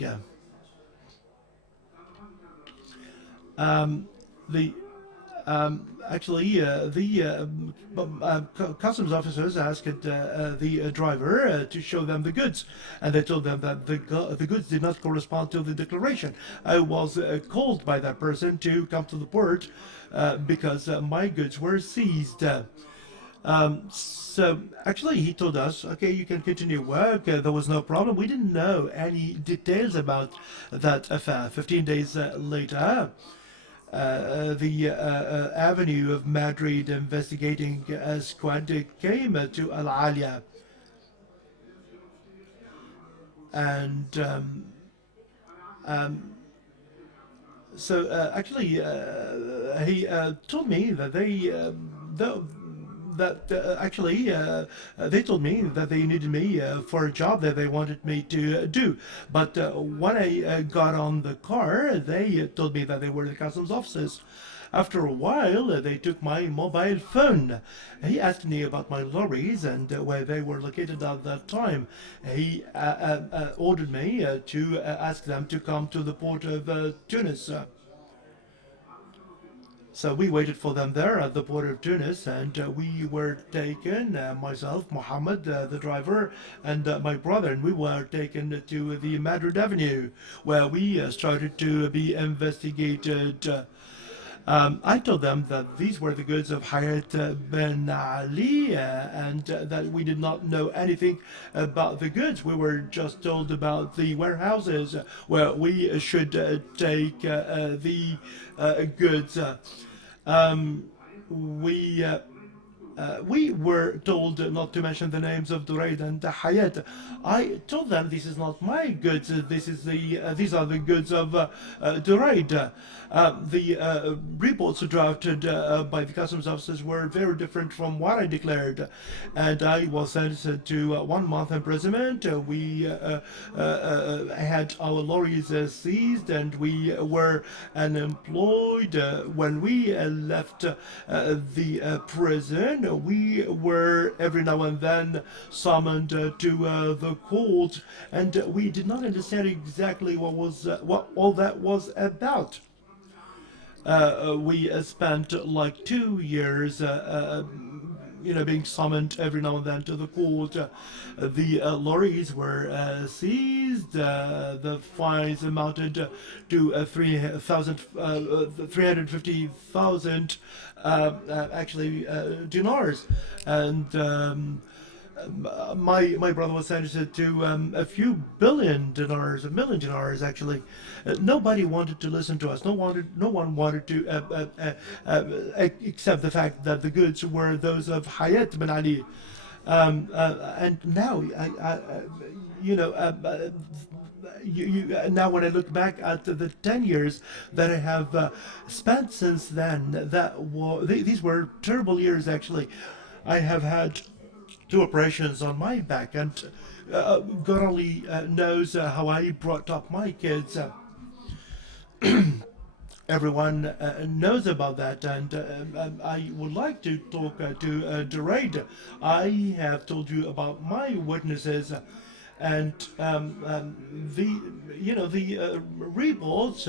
The customs officers asked the driver to show them the goods, and they told them that the goods did not correspond to the declaration. I was called by that person to come to the port because my goods were seized. So actually he told us, okay, you can continue work. There was no problem. We didn't know any details about that affair. 15 days later, the Avenue of Madrid investigating squad came to Al Alia, and actually he told me that they told me that they needed me for a job that they wanted me to do. But when I got on the car, they told me that they were the customs officers. After a while, they took my mobile phone. He asked me about my lorries and where they were located at that time. He ordered me to ask them to come to the port of Tunis. So we waited for them there at the port of Tunis, and we were taken, myself, Mohammed, the driver, and my brother, and we were taken to the Madrid Avenue, where we started to be investigated. I told them that these were the goods of Hayat Ben Ali, and that we did not know anything about the goods. We were just told about the warehouses where we should take the goods. We were told not to mention the names of Duraid and Hayat. I told them this is not my goods. These are the goods of Duraid. The reports drafted by the customs officers were very different from what I declared, and I was sentenced to 1 month imprisonment. We had our lorries seized, and we were unemployed. When we left the prison, we were every now and then summoned to the court, and we did not understand exactly what all that was about. we spent like 2 years, being summoned every now and then to the court. The lorries were seized. The fines amounted to 350,000 actually dinars, and my brother was sentenced to a few billion dinars, a million dinars actually. Nobody wanted to listen to us. No one wanted to accept the fact that the goods were those of Hayat Ben Ali. And now, you know, now when I look back at the 10 years that I have spent since then, these were terrible years actually. I have had 2 operations on my back, and God only knows how I brought up my kids. Everyone knows about that, and I would like to talk to Duraid. I have told you about my witnesses, and the reports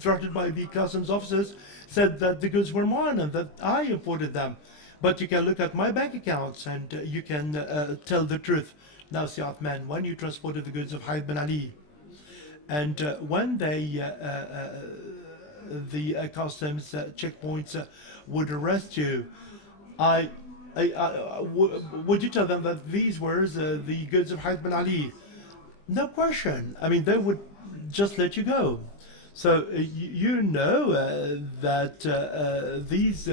drafted by the customs officers said that the goods were mine and that I imported them. But you can look at my bank accounts and you can tell the truth. Now, Si Othman, when you transported the goods of Hayat Ben Ali, and when the customs checkpoints would arrest you, would you tell them that these were the goods of Hayat Ben Ali? No question. I mean, they would just let you go. So you know that these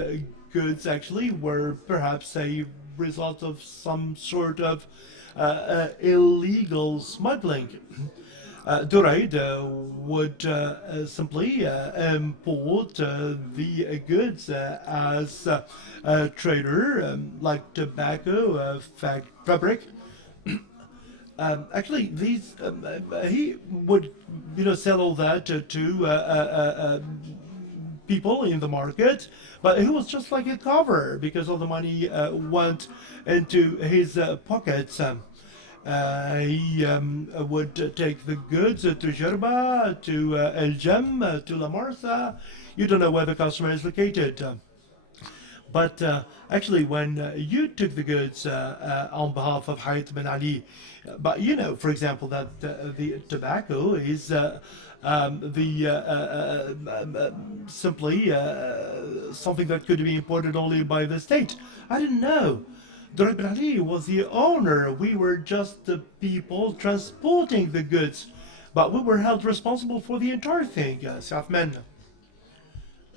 goods actually were perhaps a result of some sort of illegal smuggling. Duraid would simply import the goods as a trader, like tobacco, fabric. Actually, these he would, sell all that to people in the market, but he was just like a cover because all the money went into his pockets. He would take the goods to Jerba, to El Jem, to La Marsa. You don't know where the customer is located. But actually, when you took the goods on behalf of Hayat Ben Ali, but for example, that the tobacco is simply something that could be imported only by the state. I didn't know. Duraid Ben Ali was the owner. We were just the people transporting the goods, but we were held responsible for the entire thing, Southman.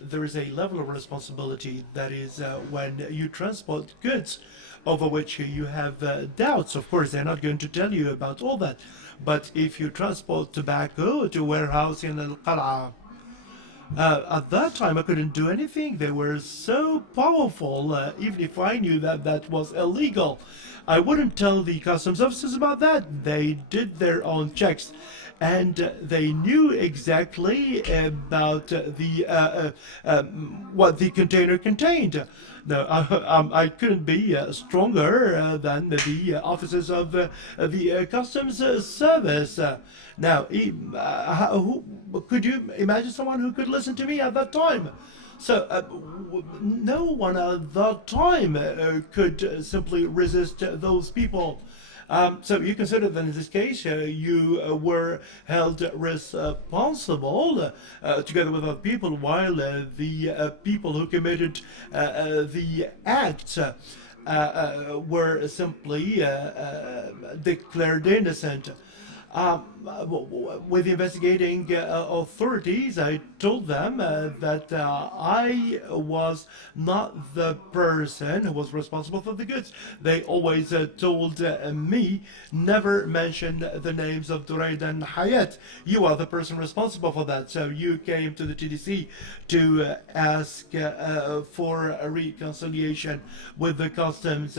There is a level of responsibility that is when you transport goods over which you have doubts. Of course, they're not going to tell you about all that. But if you transport tobacco to a warehouse in Al-Qal'a, at that time I couldn't do anything. They were so powerful, even if I knew that that was illegal. I wouldn't tell the customs officers about that. They did their own checks. And they knew exactly about what the container contained. No, I couldn't be stronger than the officers of the customs service. Now, could you imagine someone who could listen to me at that time? So no one at that time could simply resist those people. So you consider that in this case you were held responsible together with other people, while the people who committed the acts were simply declared innocent. With the investigating authorities, I told them that I was not the person who was responsible for the goods. They always told me, never mention the names of Duraid and Hayat. You are the person responsible for that. So you came to the TDC to ask for a reconciliation with the customs.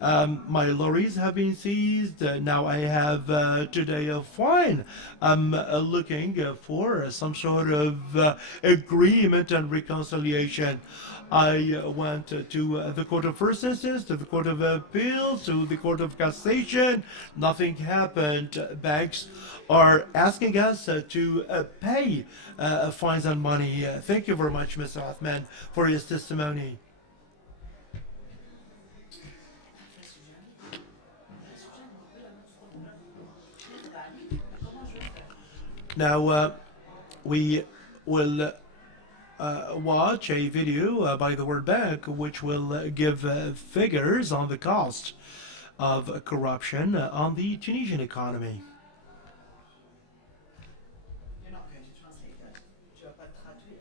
My lorries have been seized. Now I have today a fine. I'm looking for some sort of agreement and reconciliation. I went to the Court of First Instance, to the Court of Appeals, to the Court of Cassation. Nothing happened. Banks are asking us to pay fines and money. Thank you very much, Mr. Othman, for his testimony. Now we will watch a video by the World Bank, which will give figures on the cost of corruption on the Tunisian economy. You're not going to translate that. Tu vas pas traduire.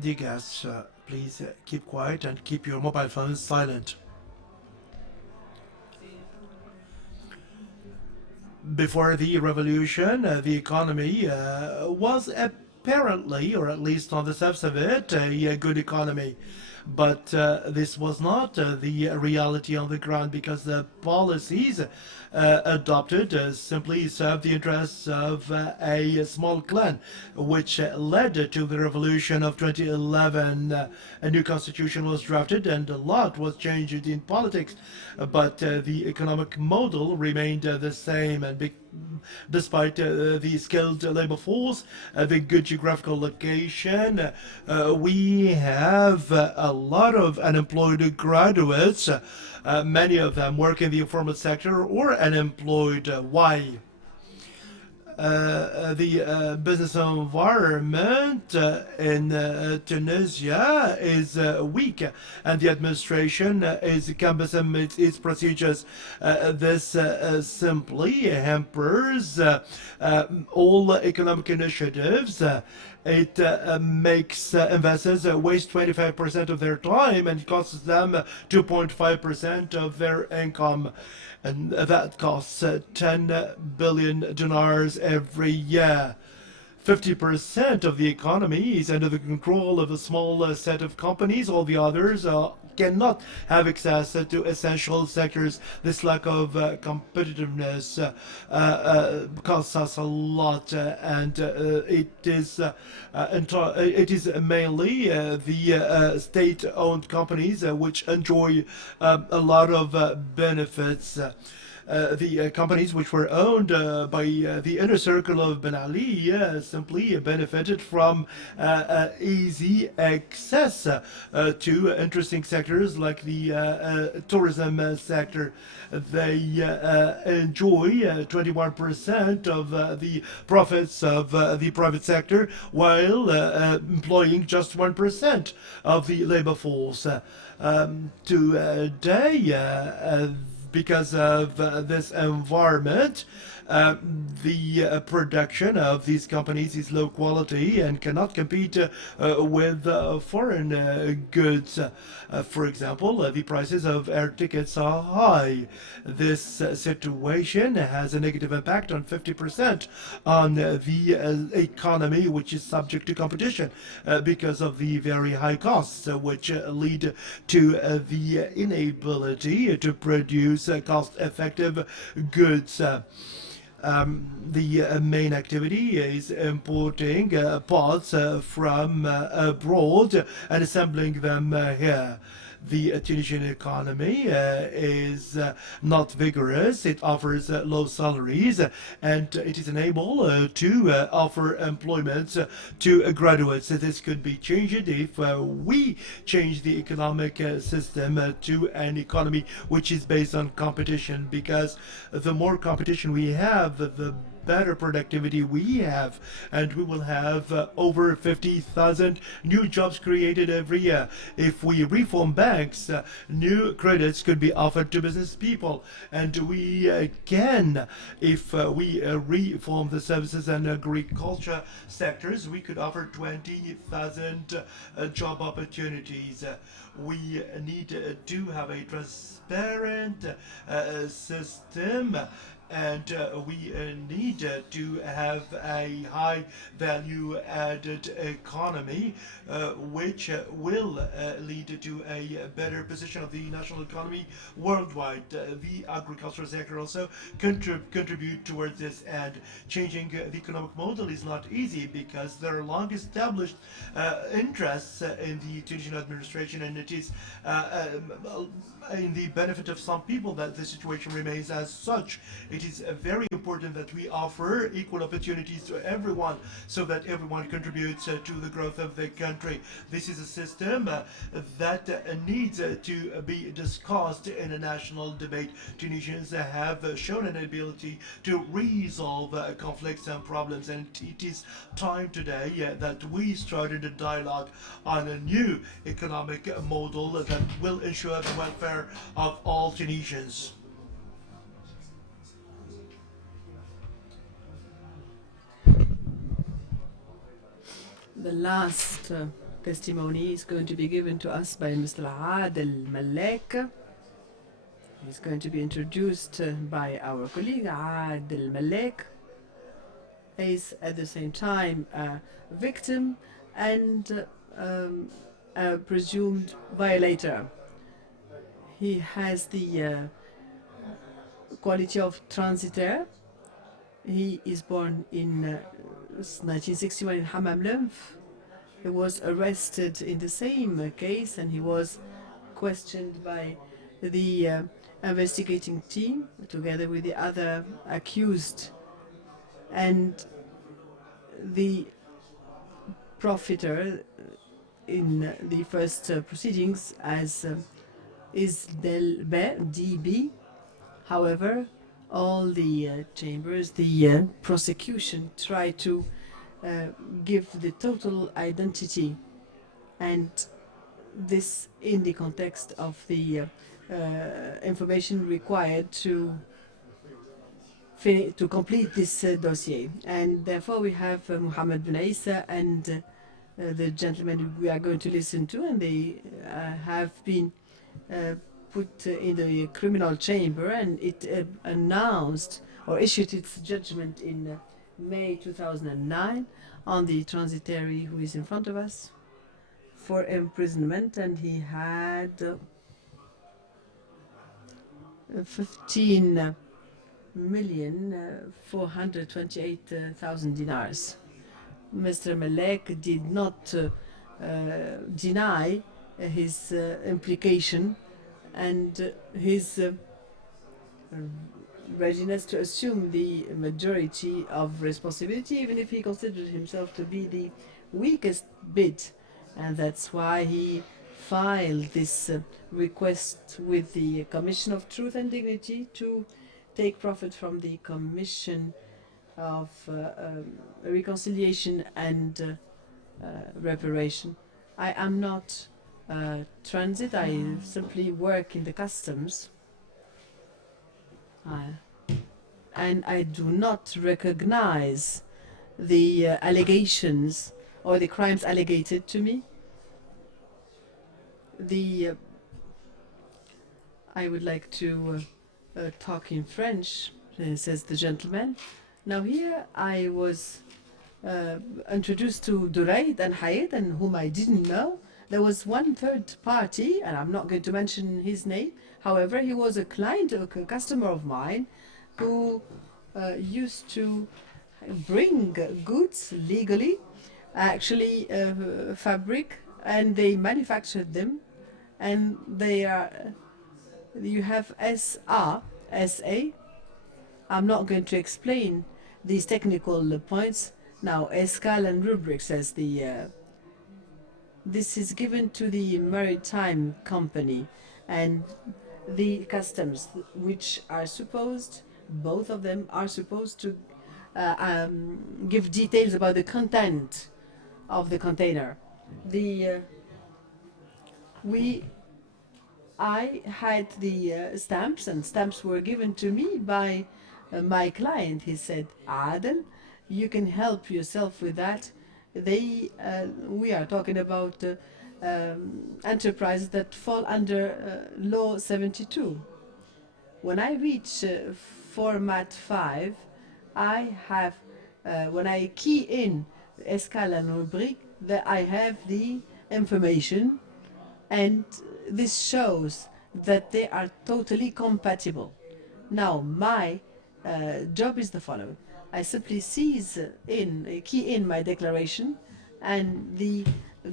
Dear guests, please keep quiet and keep your mobile phones silent. Before the revolution, the economy was apparently, or at least on the surface of it, a good economy. But this was not the reality on the ground, because the policies adopted simply served the interests of a small clan, which led to the revolution of 2011. A new constitution was drafted and a lot was changed in politics, but the economic model remained the same. And despite the skilled labor force, the good geographical location, we have a lot of unemployed graduates. Many of them work in the informal sector or unemployed. Why? The business environment in Tunisia is weak, and the administration is cumbersome in its procedures. This simply hampers all economic initiatives. It makes investors waste 25% of their time and costs them 2.5% of their income. And that costs 10 billion dinars every year. 50% of the economy is under the control of a small set of companies. All the others cannot have access to essential sectors. This lack of competitiveness costs us a lot, and it is mainly the state-owned companies which enjoy a lot of benefits. The companies which were owned by the inner circle of Ben Ali simply benefited from easy access to interesting sectors like the tourism sector. They enjoy 21% of the profits of the private sector, while employing just 1% of the labor force. Today, because of this environment, the production of these companies is low quality and cannot compete with foreign goods. For example, the prices of air tickets are high. This situation has a negative impact on 50% on the economy, which is subject to competition because of the very high costs, which lead to the inability to produce cost-effective goods. The main activity is importing parts from abroad and assembling them here. The Tunisian economy is not vigorous. It offers low salaries, and it is unable to offer employment to graduates. This could be changed if we change the economic system to an economy which is based on competition, because the more competition we have, the better productivity we have, and we will have over 50,000 new jobs created every year. If we reform banks, new credits could be offered to business people, and we can, if we reform the services and agriculture sectors, we could offer 20,000 job opportunities. we need to have a transparent system, and we need to have a high value added economy, which will lead to a better position of the national economy worldwide. The agricultural sector also contribute towards this, and changing the economic model is not easy because there are long established interests in the Tunisian administration, and it is in the benefit of some people that the situation remains as such. It is very important that we offer equal opportunities to everyone so that everyone contributes to the growth of the country. This is a system that needs to be discussed in a national debate. Tunisians have shown an ability to resolve conflicts and problems, and it is time today that we started a dialogue on a new economic model that will ensure the welfare of all Tunisians. The last testimony is going to be given to us by Mr. Adel Malek. He's going to be introduced by our colleague Adel Malek. Is at the same time a victim and a presumed violator. He has the quality of transitaire. He is born in 1961 in Hamamlem. He was arrested in the same case, and he was questioned by the investigating team together with the other accused. And the profiter in the first proceedings as is Delbe, DB. However, all the chambers, the prosecution tried to give the total identity, and this in the context of the information required to complete this dossier. And therefore we have Mohamed Ben Issa and the gentleman we are going to listen to, and they have been put in the criminal chamber, and it announced or issued its judgment in May 2009 on the transitory who is in front of us for imprisonment, and he had 15,428,000 dinars. Mr. Malek did not deny his implication and his readiness to assume the majority of responsibility, even if he considered himself to be the weakest bit. And that's why he filed this request with the Commission of Truth and Dignity to take profit from the Commission of Reconciliation and Reparation. I am not transit, I simply work in the customs. And I do not recognize the allegations or the crimes allegated to me. I would like to talk in French, says the gentleman. Now here I was introduced to Duraid and Hayed, and whom I didn't know. There was one third party, and I'm not going to mention his name. However, he was a client, a customer of mine, who used to bring goods legally, actually fabric, and they manufactured them, and they are. You have SA. I'm not going to explain these technical points now. Escal and rubrics as the. This is given to the maritime company and the customs, which are supposed, both of them are supposed to give details about the content of the container. I had the stamps, and stamps were given to me by my client. He said, Adel, you can help yourself with that. We are talking about enterprises that fall under Law 72. When I reach format 5, I have, when I key in Escale and rubrique, that I have the information, and this shows that they are totally compatible. Now, my job is the following. I simply key in my declaration, and the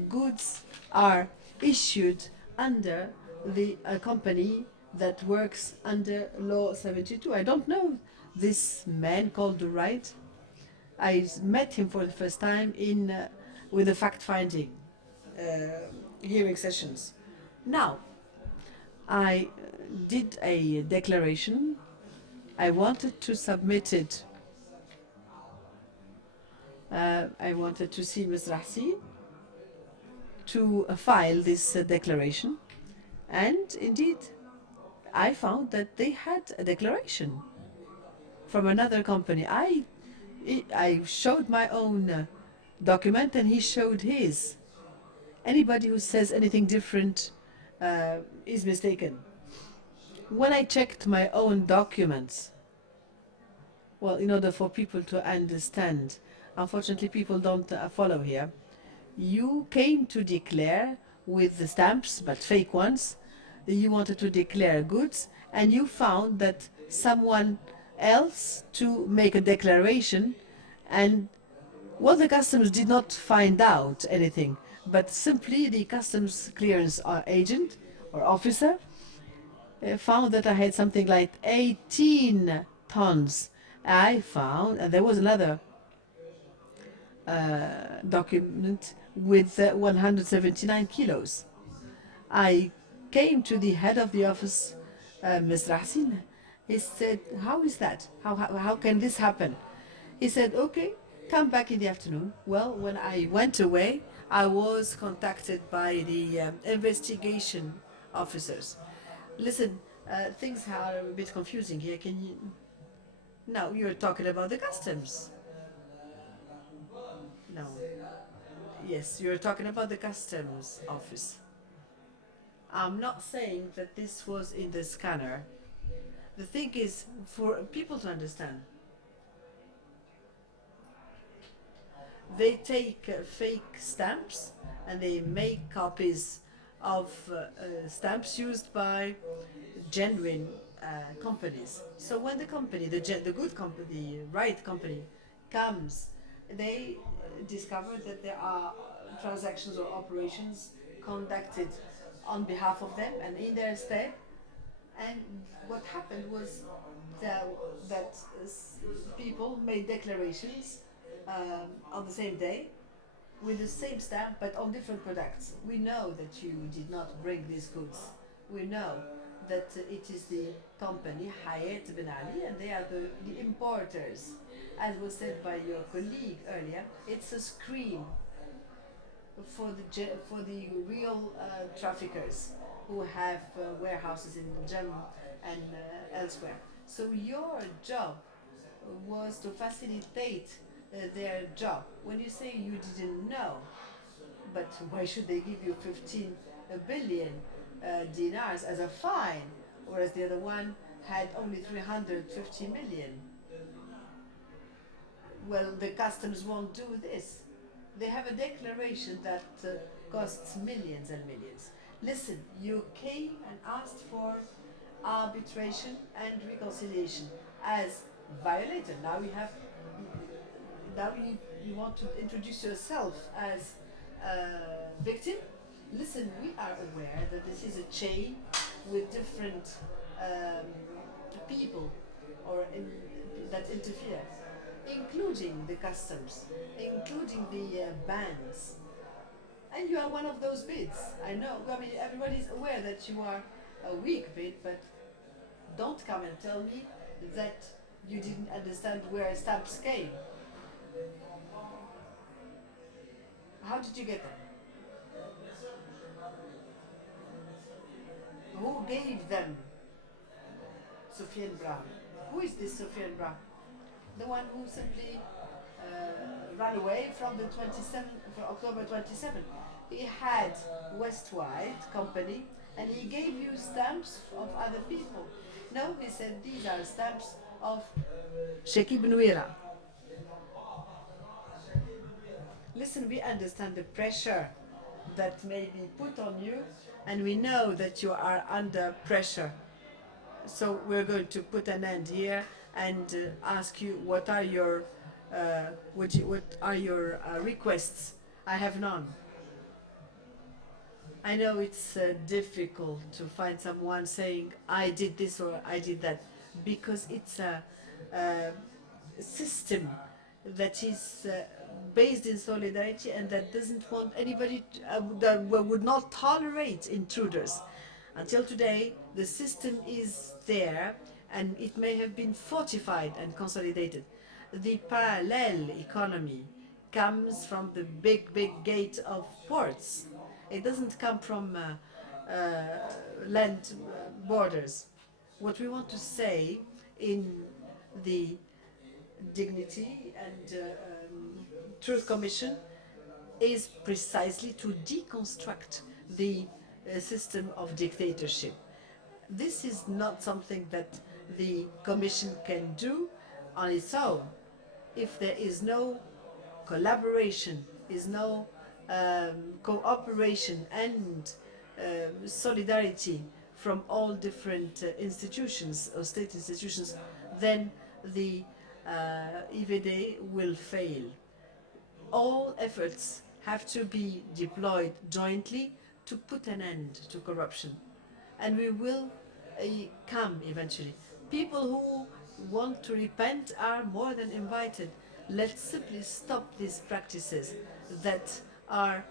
goods are issued under the company that works under Law 72. I don't know this man called Wright. I met him for the first time with the fact-finding hearing sessions. Now, I did a declaration. I wanted to submit it. I wanted to see Ms. Rahsi to file this declaration, and indeed, I found that they had a declaration from another company. I showed my own document, and he showed his. Anybody who says anything different is mistaken. When I checked my own documents, well, in order for people to understand, unfortunately people don't follow here, you came to declare with the stamps, but fake ones. You wanted to declare goods, and you found that someone else to make a declaration, and well, the customs did not find out anything, but simply the customs clearance agent or officer found that I had something like 18 tons. I found, and there was another document with 179 kilos. I came to the head of the office, Ms. Rahsin. He said, how is that? How can this happen? He said, okay, come back in the afternoon. Well, when I went away, I was contacted by the investigation officers. Listen, things are a bit confusing here. Can you... No, you're talking about the customs. No. Yes, you're talking about the customs office. I'm not saying that this was in the scanner. The thing is, for people to understand, they take fake stamps and they make copies of stamps used by genuine companies. So when the company, the good company, the right company comes, they discover that there are transactions or operations conducted on behalf of them and in their stead. And what happened was that people made declarations on the same day with the same stamp but on different products. We know that you did not bring these goods. We know that it is the company Hayat Ben Ali, and they are the importers. As was said by your colleague earlier, it's a screen for the real traffickers who have warehouses in Jam and elsewhere. So your job was to facilitate their job. When you say you didn't know, but why should they give you 15 billion dinars as a fine, whereas the other one had only 350 million? Well, the customs won't do this. They have a declaration that costs millions and millions. Listen, you came and asked for arbitration and reconciliation as violator. Now you want to introduce yourself as a victim. Listen, we are aware that this is a chain with different people that interfere, including the customs, including the banks. And you are one of those bids. I know, I mean, everybody's aware that you are a weak bid, but don't come and tell me that you didn't understand where stamps came. How did you get them? Who gave them? Soufiane Bra. Who is this Soufiane Bra? The one who simply ran away from the 27th, from October 27. He had Westwide company, and he gave you stamps of other people. No, he said these are stamps of Shekib Nouira. Listen, we understand the pressure that may be put on you, and we know that you are under pressure. So we're going to put an end here and ask you what are your requests. I have none. I know it's difficult to find someone saying I did this or I did that, because it's a system that is based in solidarity and that doesn't want anybody that would not tolerate intruders. Until today, the system is there, and it may have been fortified and consolidated. The parallel economy comes from the big gate of ports. It doesn't come from land borders. What we want to say in the Dignity and Truth Commission is precisely to deconstruct the system of dictatorship. This is not something that the Commission can do on its own. If there is no collaboration, is no cooperation and solidarity from all different institutions or state institutions, then the IVD will fail. All efforts have to be deployed jointly to put an end to corruption. And we will come eventually. People who want to repent are more than invited. Let's simply stop these practices that are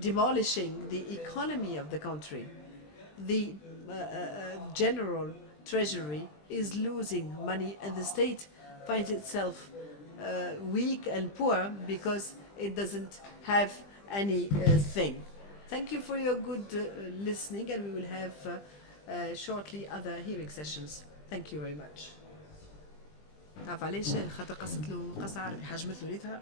demolishing the economy of the country. The general treasury is losing money, and the state finds itself weak and poor because it doesn't have anything. Thank you for your good listening, and we will have shortly other hearing sessions. Thank you very much. عارف علاش؟ خاطر قصت له قصعة بحجم ثلثها.